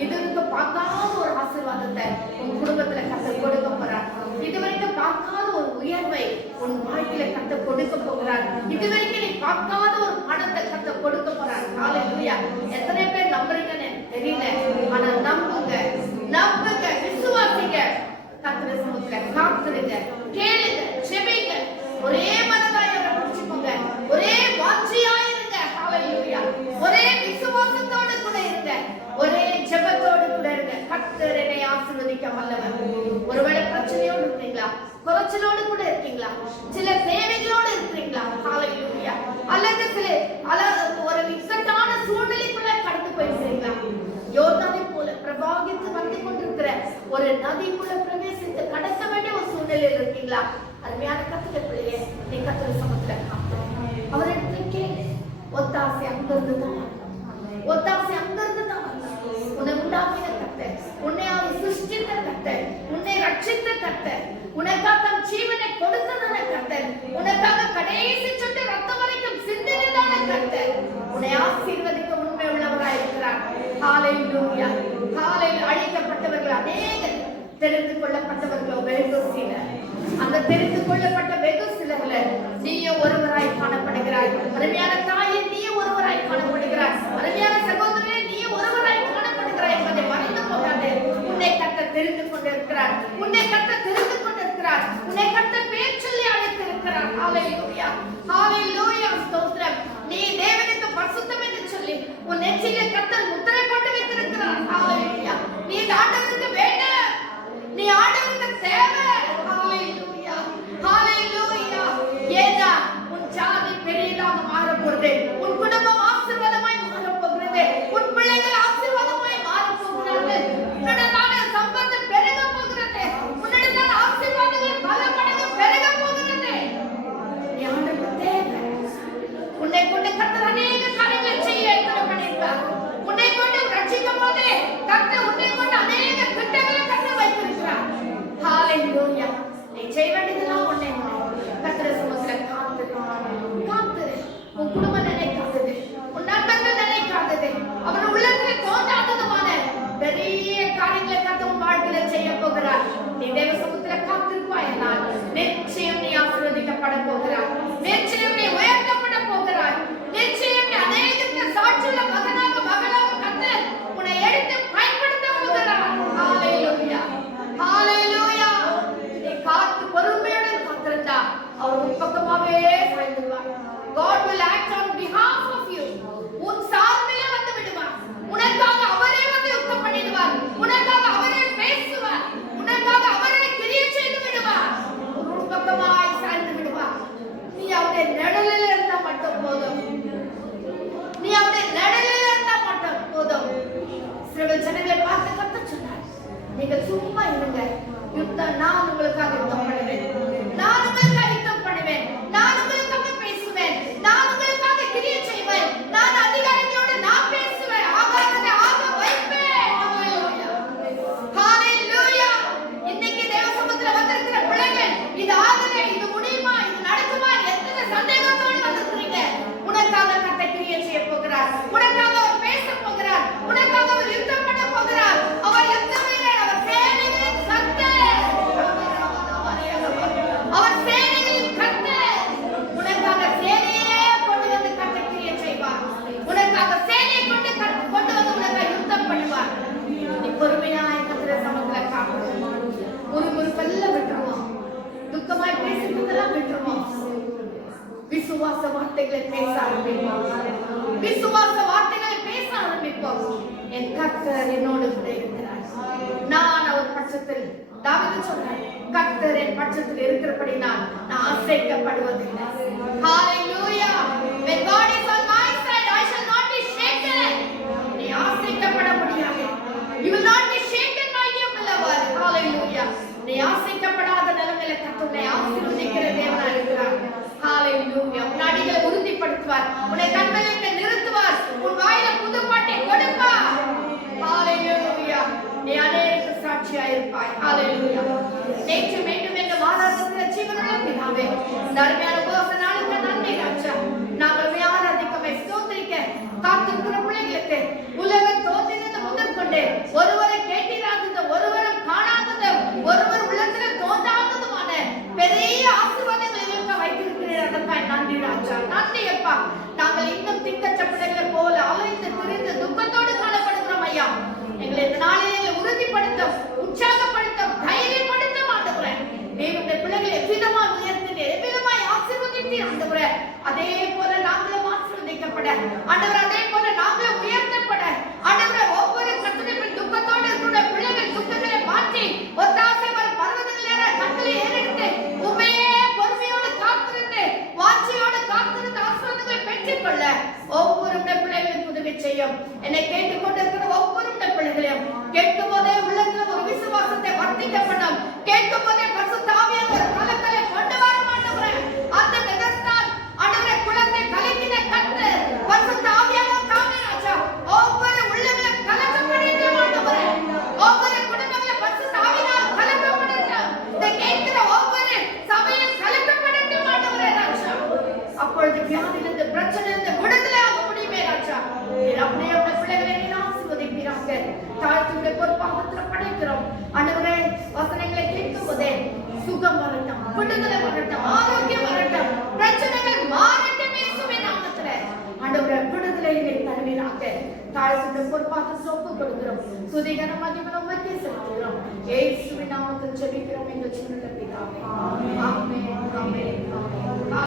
இதுவரைக்கு பார்க்காத ஒரு ஆசீர்வாதத்தை உன் குடும்பத்துல கர்த்தர் கொடுக்க போறார். இதுவரைக்கும் பார்க்காத ஒரு உயர்வை உன் வாழ்க்கையில கர்த்தர் கொடுக்க போகிறார். இதுவரைக்கும் நீ பார்க்காத ஒரு பணத்தை கர்த்தர் கொடுக்க போறார். ஹalleluya. எத்தனை பேர் நம்புறீங்கன்னு தெரியல, ஆனா நம்புங்க, நம்புங்க, விசுவாசிங்க. கர்த்தர் சமூகத்துல காத்திருங்க, கேளுங்க, ஜெபிங்க. ஒரே மனதாய் அவரை பிடிச்சுக்கோங்க. ஒரே வாஞ்சியாயிருங்க. ஹalleluya. ஒரே விசுவாசத்தோடு கூட இருங்க. ஒரே ஜெபத்தோடு கூட இருங்க. கர்த்தர் என்னை ஆசீர்வதிக்க வல்லவர். ஒருவேளை பிரச்சனையோடு இருக்கீங்களா, குறைச்சலோடு கூட இருக்கீங்களா, சில தேவைகளோடு இருக்கிறீங்களா, ஹalleluya, அல்லது ஒரு இக்கட்டான சூழ்நிலைக்குள்ள கடந்து போயிருக்கீங்களா, யோர்தானை போல பிரவாகித்து வந்து கொண்டிருக்கிற ஒரு நதிக்குள்ள பிரவேசித்து கடக்க வேண்டிய ஒரு சூழ்நிலையில் இருக்கீங்களா, அருமையான கர்த்தருடைய பிள்ளையே, நீ கர்த்தர் சமூகத்துல அவரிடத்துல கேளு. ஒத்தாசை அங்கிருந்து தான், ஒத்தாசை அங்கிருந்து தான். உன்னை உண்டாக்கின கர்த்தர், உன்னை அவர் சிருஷ்டித்த கர்த்தர், உன்னை ரட்சித்த கர்த்தர், உனக்காக தன் ஜீவனை கொடுத்ததான கர்த்தர், உனக்காக கடைசி சொட்டு ரத்தம் வரைக்கும் சிந்தினதான கர்த்தர், உன்னை ஆசீர்வதிக்க உண்மை உள்ளவராய் இருக்கிறார். ஹalleluya. ஹalleluya. அழைக்கப்பட்டவர்கள் அநேகர், தெரிந்து கொள்ளப்பட்டவர்களோ வெகு சிலர். அந்த தெரிந்து கொள்ளப்பட்ட வெகு சிலர்ல நீயும் ஒருவராய் காணப்படுகிறாய். அருமையான தாயே, நீயும் ஒருவராய் காணப்படுகிறாய். அருமையான சகோதரனே, நீயும் ஒருவராய் காணப்படுகிறாய் என்பதை மறந்து போகாதே. உன்னை கர்த்தர் தெரிந்து கொண்டிருக்கிறார். உன்னை கர்த்தர் தெரிந்து கொண்டிருக்கிறார். உன்னை கர்த்தர் பேர் சொல்லி அழைத்திருக்கிறார். ஹalleluya. ஹalleluya. ஸ்தோத்திரம். நீ தேவனுக்கு பரிசுத்தம் என்று சொல்லி உன் நெற்றியிலே கர்த்தர் முத்திரை போட்டு வைத்திருக்கிறார். ஹalleluya. நீ ஆண்டவருக்கு வேண்டாம், நீ ஆண்டவருக்கு தேவை. ஹalleluya. ஹalleluya. ஏன்னா உன் ஜாதி பெரியதாக மாறப் போகிறது. உன் குடும்பம் ஆசீர்வாதமாய் மாறப் போகிறது. உன் பிள்ளைகள் ஆசீர்வாதமாய் மாறப் போகிறார்கள். உன்னிடமான சம்பந்தம் பெருக போகிறது. உன்னிடமான ஆசீர்வாதங்கள் பல மடங்கு பெருக போகிறது. நீ ஆண்டவருக்கு தேவை. உன்னை கொண்டு கர்த்தர் அநேக காரியங்களை செய்ய பண்ணியிருக்கார். உன்னை கொண்டு ரட்சிக்கும் போதே கர்த்தர் உன்னை கொண்டு அநேக திட்டங்களை கர்த்தர் வைத்திருக்கிறார். ஹalleluya. நீ செய்ய வேண்டியதெல்லாம் ஒண்ணே ஒண்ணு, கர்த்தர் சமூகத்துல காத்திரு. உன் குடும்பம் நினைக்காதது, உன் நண்பர்கள் நினைக்காதது, அவர் உள்ளத்துல தோன்றாததுமான பெரிய காரியங்களை கர்த்தர் உன் வாழ்க்கையில செய்ய போகிறார். நீ தேவ சமூகத்துல காத்திருப்பாயானால் நிச்சயம் நீ ஆசீர்வதிக்கப்பட போகிறாய். நிச்சயம் நீ உயர்த்தப்பட போகிறாய். நிச்சயம் நீ அநேகருக்கு சாட்சியுள்ள மகனாக மகளாக கர்த்தர் உன்னை எடுத்து பயன்படுத்த போகிறார். ஹalleluya. ஹalleluya. நீ காத்து பொறுமையுடன் காத்திருந்தா அவர் உன் பக்கமாவே சாய்ந்துடுவார். God will act on behalf of you. உன் சார்பிலே வந்து விடுவார். உனக்காக அவரே வந்து யுத்தம் பண்ணிடுவார். உனக்காக அவரே பேசுவார். உனக்காக அவரே கிரியை செய்து விடுவார். உன் பக்கமாய் சாய்ந்து விடுவார். நீ அவருடைய நிழலில் இருந்தா மட்டும் போதும். நீ அவருடைய நிழலில் இருந்தா மட்டும் போதும். இஸ்ரவேல் ஜனங்களை பார்த்து கர்த்தர் சொன்னார், நீங்கள் சும்மா இருங்க, யுத்தம் நான் உங்களுக்காக யுத்தம் பண்ணுவேன். நான் உங்களுக்காக யுத்தம் பண்ணுவேன். நான் உங்களுக்காக பேசுவேன். நான் உங்களுக்காக கிரியை செய்வேன். நான் அதிகாரிகளோடு நான் பேசுவேன். ஆகாததை ஆக வைப்பேன். ஹalleluya. ஹalleluya. இன்னைக்கு தேவ சமூகத்துல வந்திருக்கிற பிள்ளைகள் இது ஆகவே விசுவாச வார்த்தைகளை பேச ஆரம்பிப்போம். விசுவாச வார்த்தைகளை பேச ஆரம்பிப்போம். என் கர்த்தர் என்னோடு கூட இருக்கிறார். நான் அவர் பட்சத்தில், தாவீது சொன்னார், கர்த்தர் என் பட்சத்தில் இருக்கிறபடி நான் அசைக்கப்படுவதில்லை. ஹalleluya. When God is on my side, I shall not be shaken. நீ அசைக்கப்பட முடியாது. You will not be shaken, my dear beloved. Hallelujah. நீ அசைக்கப்படாத நிலைமையில கர்த்தரை ஆசீர்வதிக்கிற தேவனாக இருக்கிறார். ஹalleluya. உன் அடிகளை உறுதிப்படுத்துவார், உன்னை கண்களிலே நிறுத்துவார், உன் வாயில புது பாட்டை கொடுப்பார். ஹalleluya. நீ அநேக சாட்சியாய் இருப்பாய். ஹalleluya. நேற்று மீண்டும் எங்க வாதாடுகிற ஜீவனுள்ள பிதாவே, இந்த அருமையான உபவாச நாளுக்கு நன்றி ராஜா. நாங்கள் ஆராதிக்க ஸ்தோத்திரிக்க காத்திருக்கிற பிள்ளைகளுக்கு உலகம் தோன்றினது முதற்கொண்டு ஒருவரை கேட்டிராதது, ஒருவரும் காணாதது, ஒருவர் உள்ளத்தில் தோன்றாததுமான பெரிய ஆசீர்வாதங்களை எங்களுக்கு வைத்திருக்கிறீர்கள். அதற்காக நன்றி ராஜா. நன்றி அப்பா. நாங்கள் இன்னும் திக்கற்ற பிள்ளைகளை போல அலைந்து திரிந்து துக்கத்தோடு காணப்படுகிறோம் ஐயா. எங்களை இந்த நாளிலே உறுதிப்படுத்தும், உற்சாகப்படுத்தும், தைரியப்படுத்தும் ஆண்டவரே. தேவனுடைய பிள்ளைகளை எவ்விதமாய் உயர்த்தினீர், எவ்விதமாய் ஆசீர்வதித்தீர் ஆண்டவரே. அதே போல நாங்களும் ஆசீர்வதிக்கப்பட ஆண்டவரே, அதே போல நாங்களும் உயர்த்தப்பட ஆண்டவரே, ஒவ்வொரு கர்த்தரின் துக்கத்தோடு இருக்கிற பிள்ளைகள் துக்கங்களை மாற்றி ஒத்தாசை வரும் பர்வதங்களே கட்டளை ஏறெடுத்து உண்மையே பொறுமையோடு காத்திருந்து வாட்சியோடு காத்திருந்து ஆசீர்வாதங்களை பெற்றுக்கொள்ள ஒவ்வொரு பிள்ளைகளையும் உதவி செய்யும். என்னை கேட்டுக்கொண்டிருக்கிற ஒவ்வொரு பிள்ளைகளையும் கேட்கும் போதே உள்ளத்தில் ஒரு விசுவாசத்தை வர்த்திக்கப்படும். கேட்கும் போதே பரிசுத்த ஆவியானவர் ஒரு கலக்கலை கொண்டு வர மாட்டவரே. அந்த மெதஸ்தான் ஆண்டவரே குலத்தை கலக்கின கர்த்தர் பரிசுத்த ஆவியானவர் தாமே ராஜா. ஒவ்வொரு உள்ளங்களும் கலக்கப்படட்டும் ஆண்டவரே. ஒவ்வொரு குடும்பங்களும் பரிசுத்த ஆவியால் கலக்கப்படட்டும். இதை கேட்கிற ஒவ்வொரு சபையும் கலக்கப்படட்டும் ஆண்டவரே ராஜா. அப்பொழுது வியாதியிலிருந்து பிரச்சனையிலிருந்து விடுதலை ஆக முடியுமே ராஜா. அப்படியே பிள்ளைகளை ஆசீர்வதிப்பீராக. தாழ்த்துடைய பொறுப்பாகத்தில் படைக்கிறோம் ஆண்டவரே. வசனங்களை கேட்கும் போதே சுகம் வரட்டும், விடுதலை வரட்டும், ஆரோக்கியம் வரட்டும், பிரச்சனைகள் மாறட்டும் இயேசுவின் நாமத்திலே. ஆண்டவரே விடுதலையை தருவீராக. தாழ்த்துடைய பொறுப்பாகத்தில் ஒப்புக் கொடுக்கிறோம். துதிகர மகிமையும் மத்திய செலுத்துகிறோம். இயேசுவின் நாமத்தில் ஜெபிக்கிறோம் எங்கள் சின்ன பிதாவே. ஆமென். ஆமென். ஆமென்.